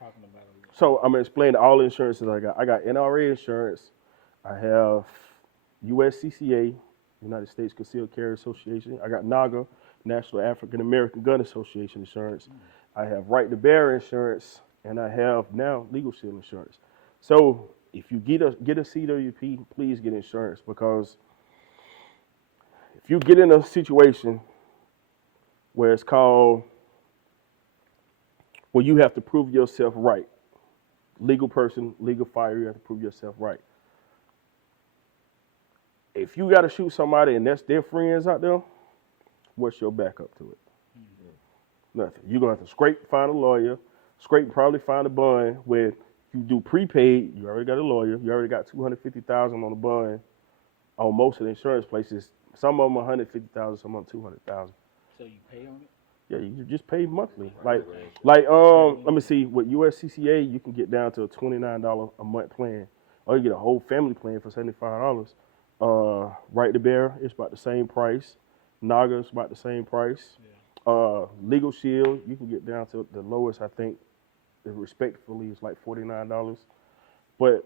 talking about. So I'm gonna explain all the insurances I got. I got NRA insurance. I have USCCA, United States Concealed Carry Association. I got NAGA, National African American Gun Association insurance. I have Right to Bear insurance, and I have now Legal Shield insurance. So if you get a CWP, please get insurance, because if you get in a situation where it's called, where you have to prove yourself right, legal person, legal fire, you have to prove yourself right. If you got to shoot somebody and that's their friends out there, what's your backup to it? Nothing. You're going to have to find a lawyer, probably find a bond. Where you do prepaid, you already got a lawyer, you already got $250,000 on the bond on most of the insurance places. Some of them $150,000, some of them $200,000. So you pay on it? Yeah, you just pay monthly. Let me see, with USCCA, you can get down to a $29 a month plan, or you get a whole family plan for $75. Right to Bear, it's about the same price. NAGA is about the same price. Yeah. Legal Shield, you can get down to the lowest, I think, respectfully, is like $49. But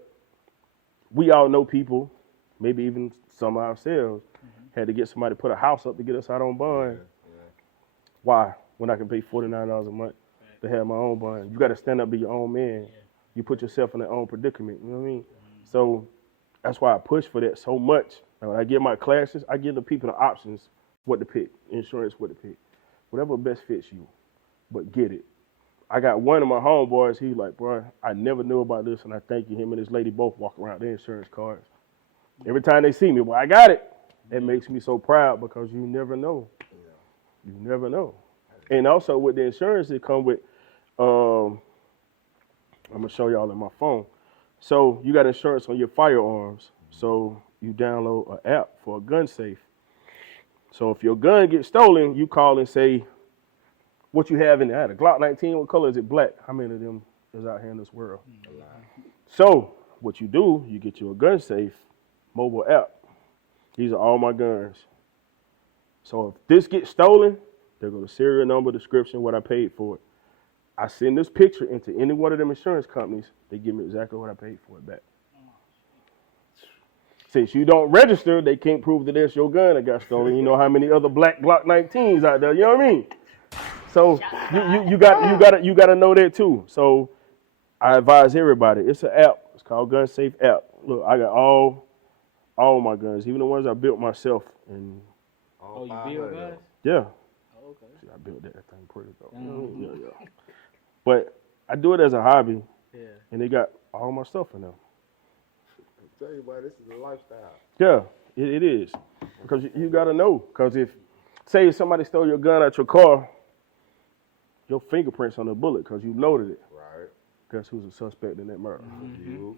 we all know people, maybe even some of ourselves, had to get somebody to put a house up to get us out on bond. Why? When I can pay $49 a month to have my own bond. You got to stand up, be your own man. You put yourself in your own predicament. You know what I mean? So that's why I push for that so much. When I give my classes, I give the people the options what to pick, insurance, what to pick. Whatever best fits you, but get it. I got one of my homeboys, he like, bro, I never knew about this, and I thank you. Him and his lady both walk around their insurance cards. Every time they see me, well, I got it. That makes me so proud, because you never know. You never know. And also with the insurance, it come with, I'm going to show y'all on my phone. So you got insurance on your firearms. So you download an app for a gun safe. So if your gun gets stolen, you call and say what you have in there. I had a Glock 19. What color is it? Black. How many of them is out here in this world? So what you do, you get you a gun safe mobile app. These are all my guns. So if this gets stolen, there go the serial number, description, what I paid for it. I send this picture into any one of them insurance companies. They give me exactly what I paid for it back. Since you don't register, they can't prove that that's your gun that got stolen. You know how many other black Glock 19s out there? You know what I mean? So you got to know that too. So I advise everybody. It's an app. It's called Gun Safe app. Look, I got all my guns, even the ones I built myself. And oh, you build guns? Yeah. Oh, okay. See, I built that thing pretty though. Yeah. But I do it as a hobby. Yeah. And they got all my stuff in there. I tell you, boy, this is a lifestyle. Yeah, it is. Because you got to know. Because say somebody stole your gun out your car, your fingerprints on the bullet because you loaded it. Right. Guess who's a suspect in that murder? You.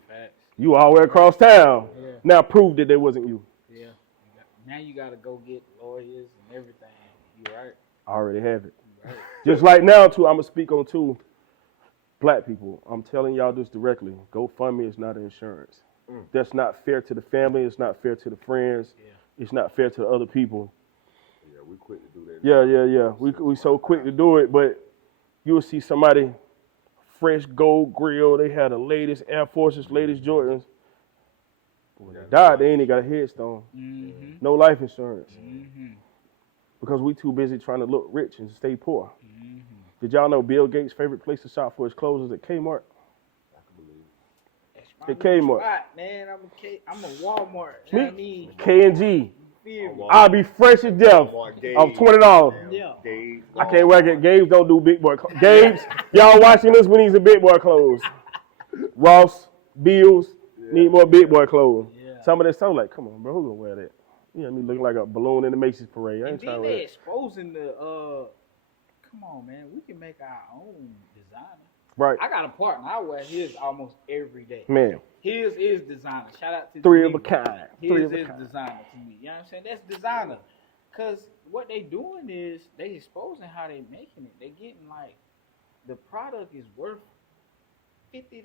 You all the way across town. Yeah. Now prove that it wasn't you. Yeah. Now you got to go get lawyers and everything. You right? I already have it. Right. Just like now, too, I'm going to speak on, too, black people. I'm telling y'all this directly. GoFundMe is not insurance. That's not fair to the family. It's not fair to the friends. Yeah. It's not fair to the other people. Yeah, we quick to do that. Yeah. We so quick to do it, but you'll see somebody fresh gold grill. They had the latest Air Forces, latest Jordans. When they died, they ain't even got a headstone. Mm-hmm. No life insurance. Mm-hmm. Because we too busy trying to look rich and stay poor. Mm-hmm. Did y'all know Bill Gates' favorite place to shop for his clothes is at Kmart? I can believe it. That's At Kmart. spot, man. I'm a Walmart. You know what I mean? K&G. Feel me? I'll be fresh as death of $20. Yeah. Dave. I can't work at Gabe's. Don't do big boy clothes. Gabe's, y'all watching this? We need some big boy clothes. Ross, Bills, need more big boy clothes. Yeah. Some of that stuff like, come on, bro, who gonna wear that? You know me looking like a balloon in the Macy's parade. I And ain't trying then to wear they that. exposing the come on, man. We can make our own designer. Right, I got a partner. I wear his almost every day. man. His is designer. Shout out to Three the of a people. kind. His Three of a is kind. designer to me. You know what I'm saying? That's designer. Cause what they doing is they exposing how they making it. They getting like the product is worth $50,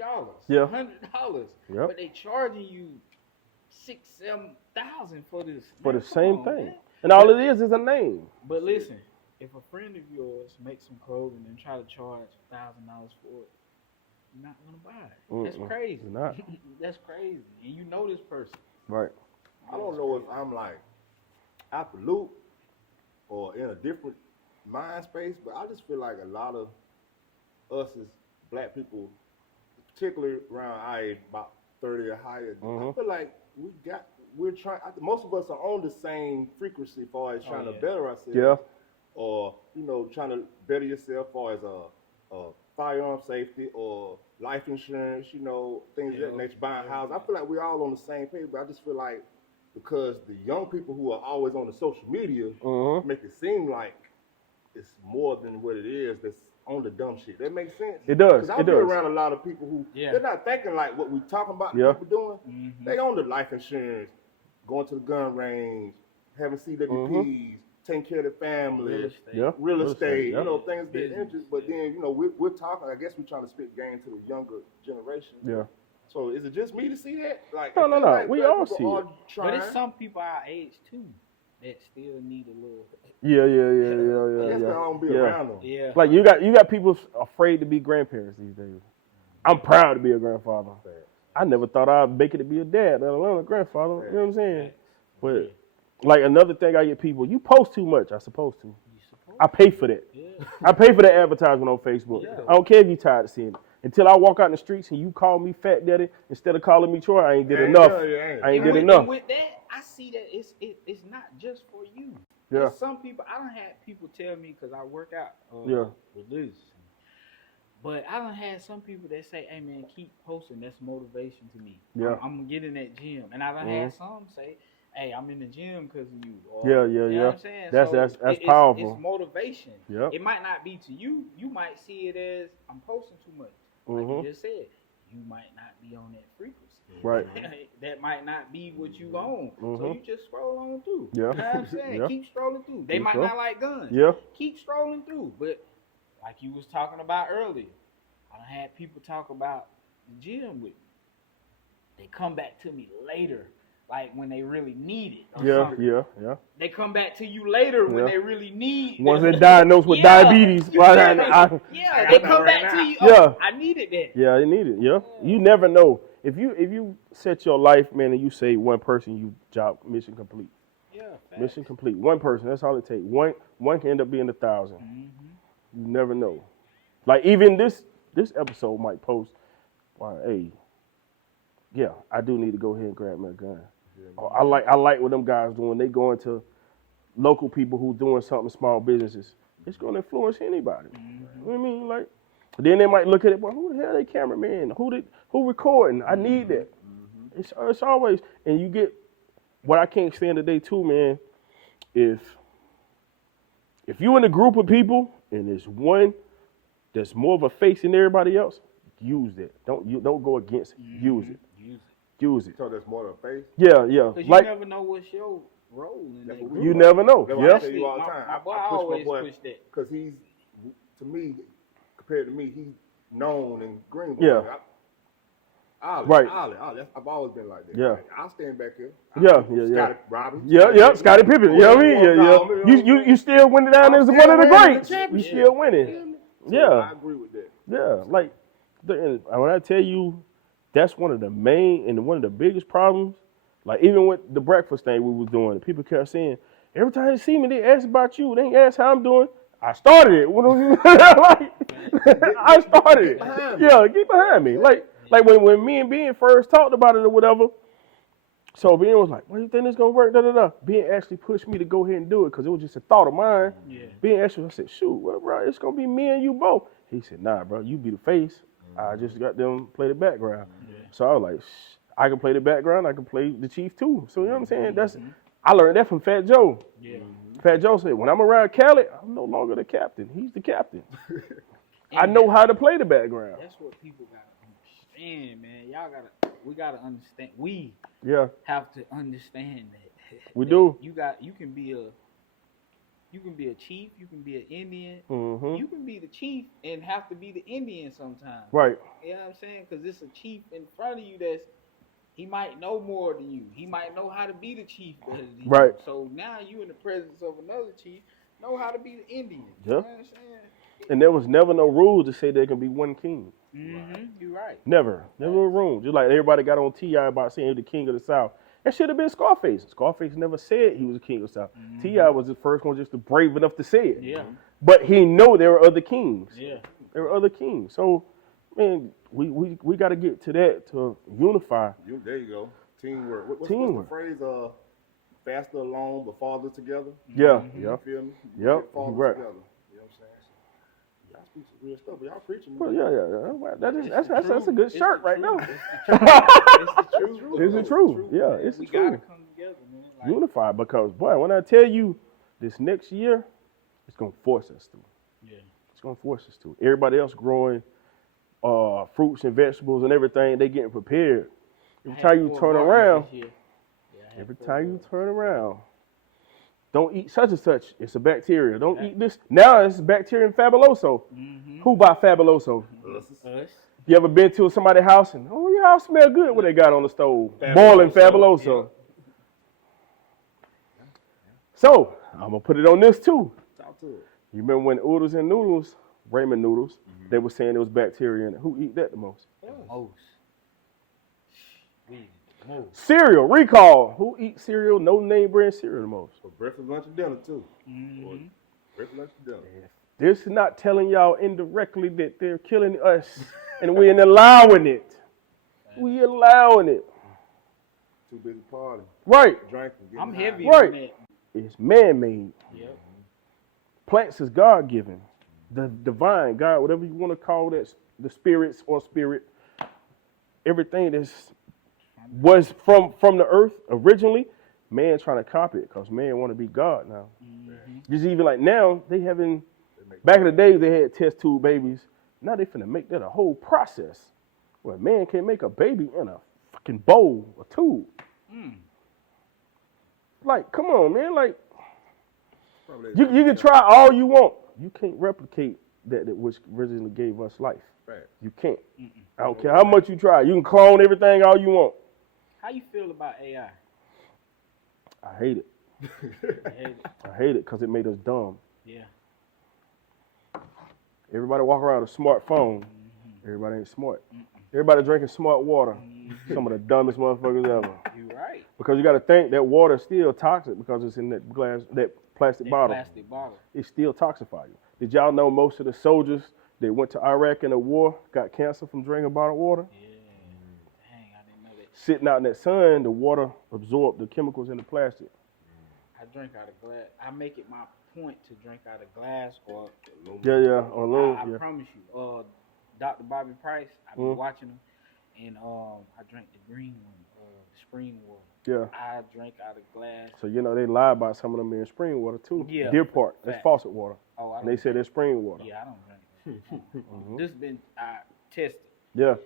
Yeah. $100, Yep. but they charging you $6,000-7,000 for this. For the Man, come same on, thing. man. And all it is a name. But listen, if a friend of yours makes some clothing and try to charge $1,000 for it, you're not gonna buy it. That's Mm-mm. crazy. You're not. That's crazy. And you know this person. Right. I don't know if I'm like out the loop or in a different mind space, but I just feel like a lot of us as black people, particularly around our age, about 30 or higher, I feel like we're trying, most of us are on the same frequency as far as trying to better ourselves. Yeah. Or, trying to better yourself as far as a firearm safety or life insurance, things of that nature, buying houses. I feel like we're all on the same page, but I just feel like because the young people who are always on the social media make it seem like it's more than what it is that's on the dumb shit. That makes sense? It does. Because I've It been does. around a lot of people who, they're not thinking like what we talking about, Yeah. people doing. Mm-hmm. They own the life insurance, going to the gun range, having CWPs, taking care of their family, Real estate. Yeah. real estate, yeah. things that Business, interest. But then, we're talking, I guess we're trying to spit game to the younger generation. Yeah. So is it just me to see that? Like, No, it no, feels no. like We black all people see are it. trying. But it's some people our age too that still need a little. Yeah. I guess I don't be Yeah. around them. Yeah. Like you got people afraid to be grandparents these days. I'm proud to be a grandfather. I never thought I'd make it to be a dad, let alone a grandfather. You know what I'm saying? But like another thing I get people, you post too much. I supposed to. I pay for that. Yeah. I pay for the advertisement on Facebook. Yeah. I don't care if you tired of seeing it. Until I walk out in the streets and you call me Fat Daddy instead of calling me Troy, I ain't did enough. I ain't did enough. And with that, I see that it's not just for you. Yeah. There's some people, I done had people tell me, because I work out religiously, but I done had some people that say, hey man, keep posting, that's motivation to me. Yeah. I'm gonna get in that gym. And I done had some say, hey, I'm in the gym because of you. Or, Yeah. You know what I'm saying? That's it's powerful. It's motivation. Yeah. It might not be to you. You might see it as, I'm posting too much. Like you just said, you might not be on that frequency. Right. That might not be what you on. So you just scroll on through. Yeah. You know what I'm saying? Yeah. Keep strolling through. They Keep might scrolling. not like guns. Yeah. Keep strolling through. But like you was talking about earlier, I done had people talk about the gym with me. They come back to me later, like when they really need it. Or something. Yeah. They come back to you later when Yeah. they really need. Ones that diagnosed with diabetes. Yeah, I they know come right back now. to you. Yeah. Oh, I needed that. Yeah, you need it. Yeah, you never know if you set your life, man, and you say one person, you job mission complete. Yeah. facts. Mission complete. One person. That's all it takes. One can end up being 1,000. You never know. Like even this episode might post, wow, hey, yeah, I do need to go ahead and grab my gun. Or I like what them guys doing. They going to local people who doing something, small businesses. It's going to influence anybody. You know what I mean? Like, then they might look at it, well, who the hell they cameraman? Who recording? I need that. It's always, and you get, what I can't stand today too, man, if you in a group of people and there's one that's more of a face than everybody else, use that. Don't go against it. Use it. Use it. So there's more than a face. Yeah. Because you Like, never know what's your role in that group. you never know. That's what I Yeah. tell you all the time. My boy I push always my boy push that. because he's, to me, compared to me, he's known in Greenville. Yeah. Like, Ollie, Right. Ollie. I've always been like that. Yeah. Like, I'll stand back here. Yeah. Scottie Robinson. Yeah, Scottie Pippen. You know what I mean? Yeah. You still winning down as one of the greats. You still winning. Yeah. I agree with that. Yeah, like and when I tell you, that's one of the main and one of the biggest problems. Like even with the breakfast thing we was doing, people kept saying, every time they see me, they ask about you. They ain't ask how I'm doing. I started it. Like, I started it. Yeah, get behind me. Like when me and Ben first talked about it or whatever. So Ben was like, "What do you think this gonna work?" Da da da. Ben actually pushed me to go ahead and do it because it was just a thought of mine. Yeah. Ben actually, I said, "Shoot, well, bro, it's gonna be me and you both." He said, "Nah, bro, you be the face. I just got them play the background." Yeah. So I was like, I can play the background. I can play the chief too. So you know what I'm saying? I learned that from Fat Joe. Yeah. Fat Joe said, when I'm around Cali, I'm no longer the captain. He's the captain. I know how to play the background. That's what people gotta understand, man. We gotta understand. We have to understand that. We do. You can be a chief. You can be an Indian. Mm-hmm. You can be the chief and have to be the Indian sometimes. Right. You know what I'm saying? Because it's a chief in front of you he might know more than you. He might know how to be the chief better than you. Right. So now you in the presence of another chief, know how to be the Indian. Yeah. You know what I'm saying? And there was never no rule to say there can be one king. Mm-hmm. You're right. Never a room. Just like everybody got on T.I. about saying he was the king of the South. That should have been Scarface. Scarface never said he was the king of the South. Mm-hmm. T.I. was the first one just to brave enough to say it. Yeah. But he know there were other kings. Yeah. There were other kings. So, man, we got to get to that to unify. There you go. Teamwork. What's Teamwork. the phrase? Faster alone, but farther together. Yeah. You feel me? Yep. Farther Right. together. You know what I'm saying? Y'all speak some real stuff, but y'all preaching. Well, yeah. That's a good shirt right now. It's the truth. Yeah, it's the We truth. gotta come together, man. Like, Unify, because boy, when I tell you this next year, it's gonna force us to. yeah. It's gonna force us to. Everybody else growing fruits and vegetables and everything, they getting prepared. Every time you turn around, don't eat such and such. It's a bacteria. Don't eat this. Now it's bacterium fabuloso. Mm-hmm. Who buy fabuloso? Us. You ever been to somebody's house and, oh, your house smell good? What they got on the stove? Boiling fabuloso. Yeah. So, I'm going to put it on this too. Talk to it. You remember when Oodles and Noodles, ramen noodles, they were saying there was bacteria in it. Who eat that the most? Most. Most. Cereal, recall. Who eats cereal, no name brand cereal the most? For breakfast, lunch, and dinner too. Mm-hmm. Breakfast, lunch, and dinner. This is not telling y'all indirectly that they're killing us and we're allowing it. We allowing it. Too busy partying, Right. drinking, getting I'm high. heavy Right. on that. It's man-made. Yep. Plants is God-given. The divine, God, whatever you want to call that, the spirits or spirit, everything that was from the earth originally, man trying to copy it because man want to be God now. Mm-hmm. Just even like now, they having, back in the day, they had test tube babies. Now they finna make that a whole process where a man can make a baby in a fucking bowl or tube. Like, come on, man. Like, you can try all you want. You can't replicate that which originally gave us life. Right. You can't. I don't care how much you try. You can clone everything all you want. How you feel about AI? I hate it. I hate it. I hate it because it made us dumb. Yeah. Everybody walk around with a smartphone. Everybody ain't smart. Everybody drinking smart water. Some of the dumbest motherfuckers ever. You right. Because you got to think that water is still toxic because it's in that glass, that plastic That bottle. plastic bottle. It still toxify you. Did y'all know most of the soldiers that went to Iraq in the war got cancer from drinking bottled water? Yeah. Dang, I didn't know that. Sitting out in that sun, the water absorbed the chemicals in the plastic. I drink out of glass. I make it my point to drink out of glass or Yeah, or aluminum. I promise you, Dr. Bobby Price, I've been watching him, and I drank the green one, the spring water. Yeah. I drank out of glass. So, you know, they lie about some of them being spring water, too. Yeah. Deer Park, that's Fact. faucet water. Oh, I And they say that's spring water. Yeah, I don't drink that. This been I tested, Yeah.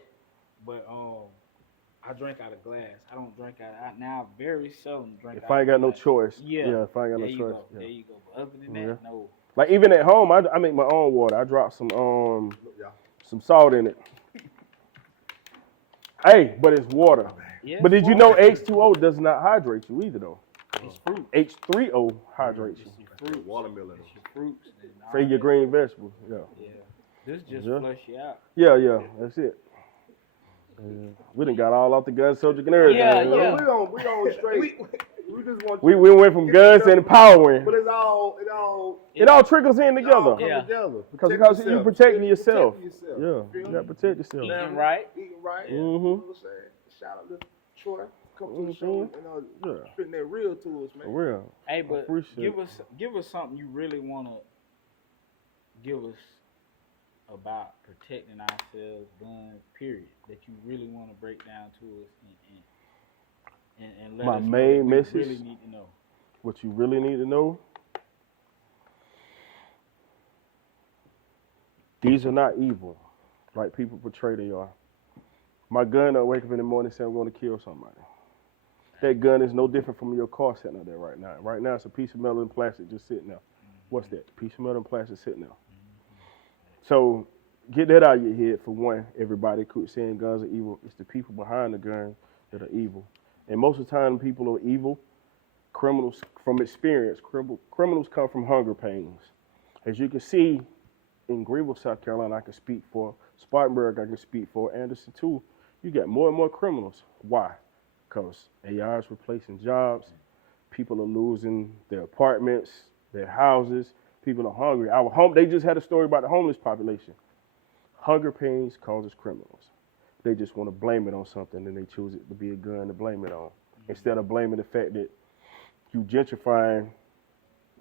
but I drink out of glass. I don't drink out. Now I very seldom drink. If out I ain't of got no glass. choice. Yeah. If I ain't got There no you choice. go. Yeah. There you go. But other than Yeah. that, no. Like, even at home, I make my own water. I drop some salt in it. Hey, but it's water. Yeah, But it's did you know water. H2O does not hydrate you either, though? It's fruit. H3O hydrates you. It's your fruit. Watermelon. It's your fruits. And all For your that. green vegetables. Yeah. Yeah. This just Yeah. flush you out. Yeah, that's it. We done got all off the gun subject and everything. Yeah, you know? yeah. We on straight. We just want We went from guns and empowering. But it All trickles in together. all Yeah. come together. Because you protecting yourself. Protecting Yeah, yourself. you gotta protect yourself. Eating right. Eating right. Mhm. You know what I'm saying? Shout out to Troy. Come to the show. Yeah. Spitting that real to us, man. For real. Hey, but appreciate give us something you really want to give us about protecting ourselves, guns, period, that you really want to break down to us and let My us know main what we message? really need to know. What you really need to know, these are not evil, like people portray they are. My gun don't wake up in the morning and say I'm going to kill somebody. That gun is no different from your car sitting out there right now. Right now it's a piece of metal and plastic just sitting there. What's that? A piece of metal and plastic sitting there. So get that out of your head for one. Everybody quit saying guns are evil. It's the people behind the gun that are evil. And most of the time people are evil. Criminals, from experience, criminals come from hunger pains. As you can see, in Greenville, South Carolina, I can speak for. Spartanburg, I can speak for. Anderson, too. You got more and more criminals. Why? Because AI is replacing jobs. People are losing their apartments, their houses. People are hungry. They just had a story about the homeless population. Hunger pains causes criminals. They just want to blame it on something, and they choose it to be a gun to blame it on. Instead of blaming the fact that you gentrifying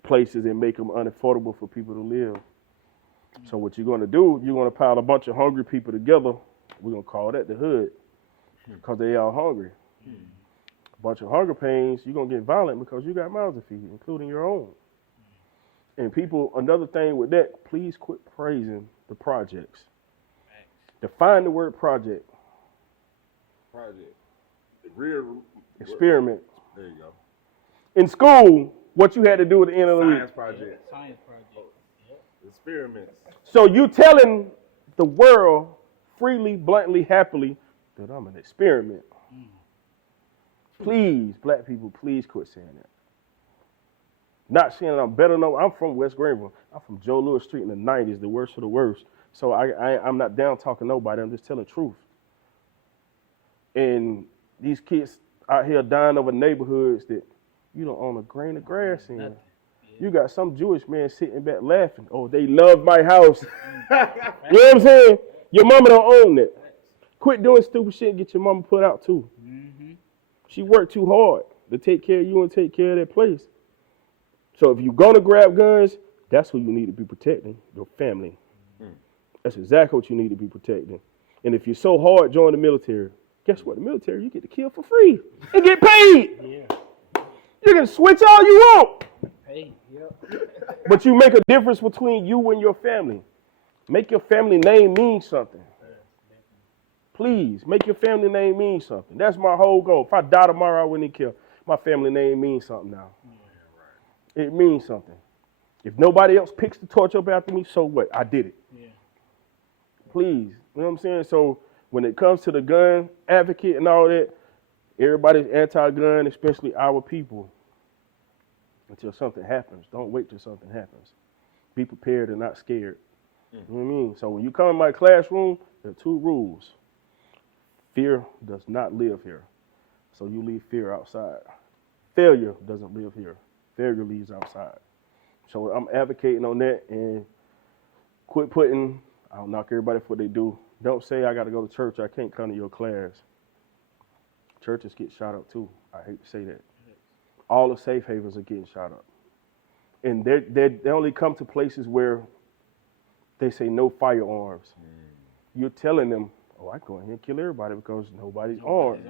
places and make them unaffordable for people to live. So what you're going to do, you're going to pile a bunch of hungry people together. We're going to call that the hood because they all hungry. A bunch of hunger pains, you're going to get violent because you got mouths to feed, including your own. And people, another thing with that, please quit praising the projects. Define the word project. Project. The real Experiment. There you go. In school, what you had to do at the end of the week. Science project. Science project. Yep. Experiments. So you telling the world freely, bluntly, happily that I'm an experiment. Please, black people, please quit saying that. Not saying I'm better. No, I'm from West Greenville. I'm from Joe Louis Street in the 90s, the worst of the worst. So I'm not down talking nobody. I'm just telling the truth. And these kids out here dying over neighborhoods that you don't own a grain of grass in. Nothing. You got some Jewish man sitting back laughing. Oh, they love my house. You know what I'm saying? Your mama don't own it. Quit doing stupid shit and get your mama put out too. Mm-hmm. She worked too hard to take care of you and take care of that place. So if you're going to grab guns, that's who you need to be protecting, your family. That's exactly what you need to be protecting. And if you're so hard, join the military. Guess what? The military, you get to kill for free and get paid. Yeah. You can switch all you want. Hey, yep. But you make a difference between you and your family. Make your family name mean something. Please, make your family name mean something. That's my whole goal. If I die tomorrow, I wouldn't care. My family name means something now. It means something. If nobody else picks the torch up after me, so what? I did it. Yeah. Please, you know what I'm saying? So when it comes to the gun advocate and all that, everybody's anti-gun, especially our people, until something happens. Don't wait till something happens. Be prepared and not scared. You know what I mean? So when you come in my classroom, there are two rules. Fear does not live here. So you leave fear outside. Failure doesn't live here. Failure leaves outside. So I'm advocating on that and quit putting, I don't knock everybody for what they do. Don't say I got to go to church. I can't come to your class. Churches get shot up too. I hate to say that. All the safe havens are getting shot up. And they only come to places where they say no firearms. You're telling them, oh, I go in here and kill everybody because nobody's armed.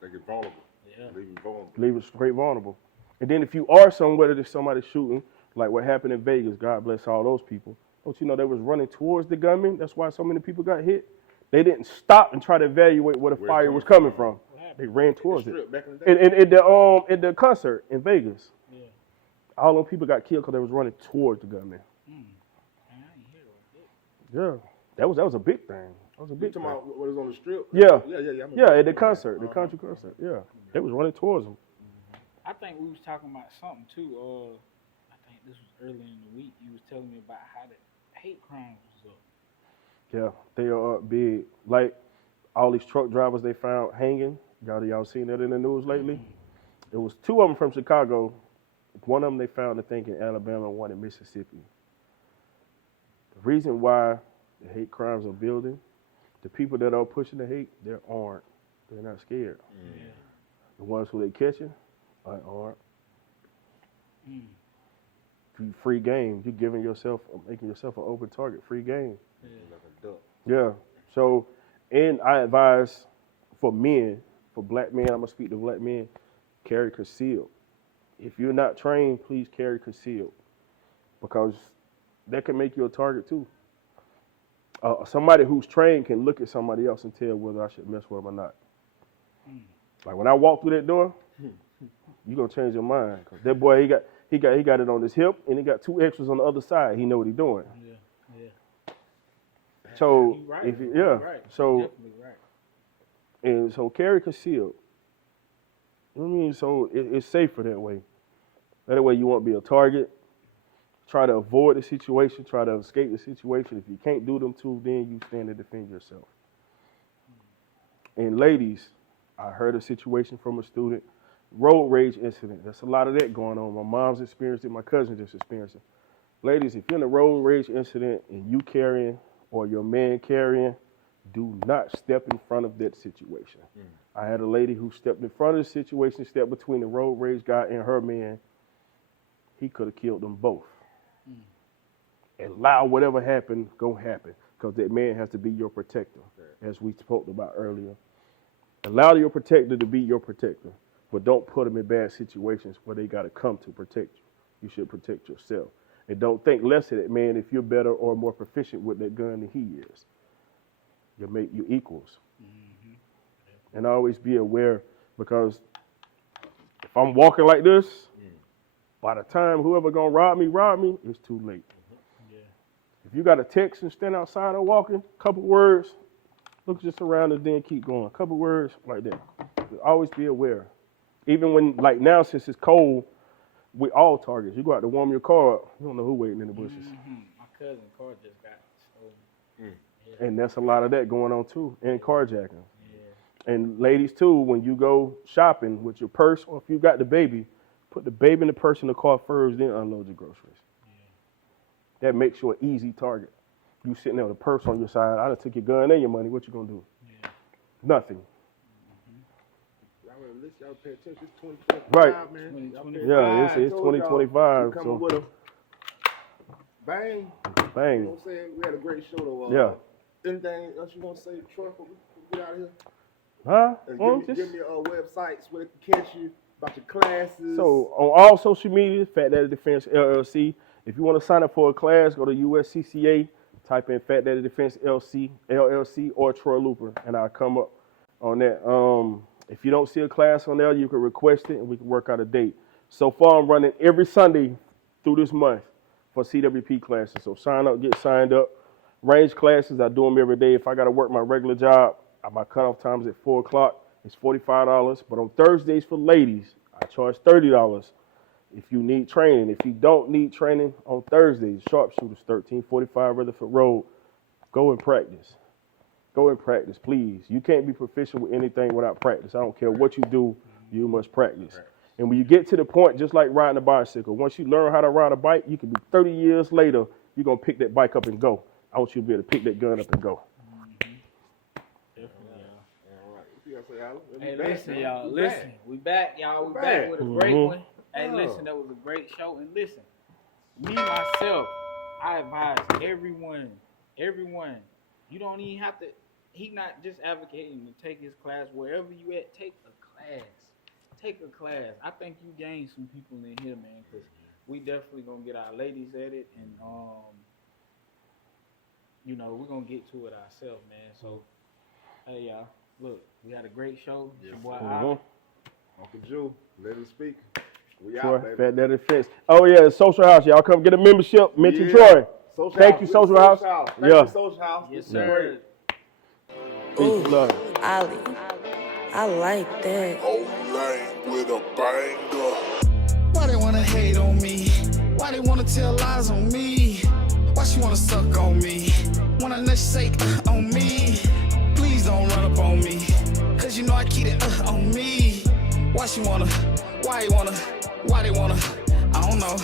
They get vulnerable. Yeah. Leave you vulnerable. Leave it straight vulnerable. And then if you are somewhere that somebody's shooting, like what happened in Vegas, God bless all those people. Don't you know they was running towards the gunman? That's why so many people got hit. They didn't stop and try to evaluate where the fire was coming from. They ran towards it. Back in the day. At the concert in Vegas, Yeah. all those people got killed because they was running towards the gunman. I ain't hear about that. Yeah, that was a big thing. was a You big talking crowd. about what is on the strip? Yeah. Yeah. Yeah, at the concert, the country concert. Yeah, they was running towards him. I think we was talking about something too. I think this was early in the week. You was telling me about how the hate crimes was up. Yeah, they are up big. Like all these truck drivers they found hanging. Y'all seen that in the news lately? It was 2 of them from Chicago. One of them they found, I think, in Alabama, and one in Mississippi. The reason why the hate crimes are building, the people that are pushing the hate, they're armed. They're not scared. Yeah. The ones who they catching are armed. Free game. You're making yourself an open target. Free game. Yeah. So, and I advise for men, for black men, I'm gonna speak to black men, carry concealed. If you're not trained, please carry concealed, because that can make you a target too. Somebody who's trained can look at somebody else and tell whether I should mess with them or not. Like when I walk through that door, you gonna change your mind, cause that boy he got it on his hip and he got 2 extras on the other side. He know what he's doing. Yeah. So You right. if You yeah, right. so Definitely right. and so carry concealed. You know what I mean? So it's safer that way. That way you won't be a target. Try to avoid the situation. Try to escape the situation. If you can't do them two, then you stand to defend yourself. And ladies, I heard a situation from a student, road rage incident. There's a lot of that going on. My mom's experienced it. My cousin just experienced it. Ladies, if you're in a road rage incident and you carrying or your man carrying, do not step in front of that situation. I had a lady who stepped in front of the situation, stepped between the road rage guy and her man. He could have killed them both. And allow whatever happened, go happen. Because that man has to be your protector, as we spoke about earlier. Allow your protector to be your protector, but don't put them in bad situations where they got to come to protect you. You should protect yourself. And don't think less of that man if you're better or more proficient with that gun than he is. You equals. And always be aware, because if I'm walking like this, by the time whoever gonna rob me, it's too late. If you got a text and stand outside or walking, couple words, look just around and then keep going. Couple words like that. Always be aware. Even when, like now, since it's cold, we all targets. You go out to warm your car up, you don't know who waiting in the bushes. My cousin's car just got stolen. And that's a lot of that going on too, and carjacking. And ladies too, when you go shopping with your purse, or if you got the baby, put the baby in the purse in the car first, then unload your groceries. That makes you an easy target. You sitting there with a purse on your side, I done took your gun and your money, what you gonna do? Nothing. Y'all better listen, y'all pay attention. It's 2025, Right. man. 2025. Yeah, it's 2025. We coming So with a bang. bang. You know what I'm saying? We had a great show though. Yeah. Anything else you want to say, Troy, before we get out of here? Huh? And Well, give me websites where they can catch you, about your classes. So on all social media, Fat Daddy Defense LLC. If you want to sign up for a class, go to USCCA, type in Fat Daddy Defense LLC or Troy Looper, and I'll come up on that. If you don't see a class on there, you can request it and we can work out a date. So far, I'm running every Sunday through this month for CWP classes. So sign up, get signed up. Range classes, I do them every day. If I got to work my regular job, my cutoff time is at 4 o'clock. It's $45. But on Thursdays for ladies, I charge $30 if you need training. If you don't need training on Thursdays, sharpshooters, $13.45 Rutherford Road. Go and practice. Go and practice, please. You can't be proficient with anything without practice. I don't care what you do, you must practice. And when you get to the point, just like riding a bicycle, once you learn how to ride a bike, you can be 30 years later, you're going to pick that bike up and go. I want you to be able to pick that gun up and go. Hey, listen, y'all. Listen, we back, y'all. We back with a great one. Hey, listen, that was a great show. And listen, me, myself, I advise everyone, you don't even have to, he not just advocating to take his class. Wherever you at, take a class. Take a class. I think you gained some people in here, man, because we definitely going to get our ladies at it. And, you know, we're going to get to it ourselves, man. So, hey, y'all. Look, we had a great show. It's your boy, Olly. Uncle Ju, let him speak. We Troy, out, baby. Fat Daddy Defense. Oh, yeah, Social House. Y'all come get a membership. Mention Troy. Social Thank House. you, Social House. Thank Yeah. you, Social House. Yes, This is sir. great. Peace, love. Olly, I like that. With a banger. Why they wanna hate on me? Why they wanna tell lies on me? Why she wanna suck on me? Wanna nutshake on me? Please don't run up on me, cause you know I keep it on me. Why she wanna, why they wanna, I don't know.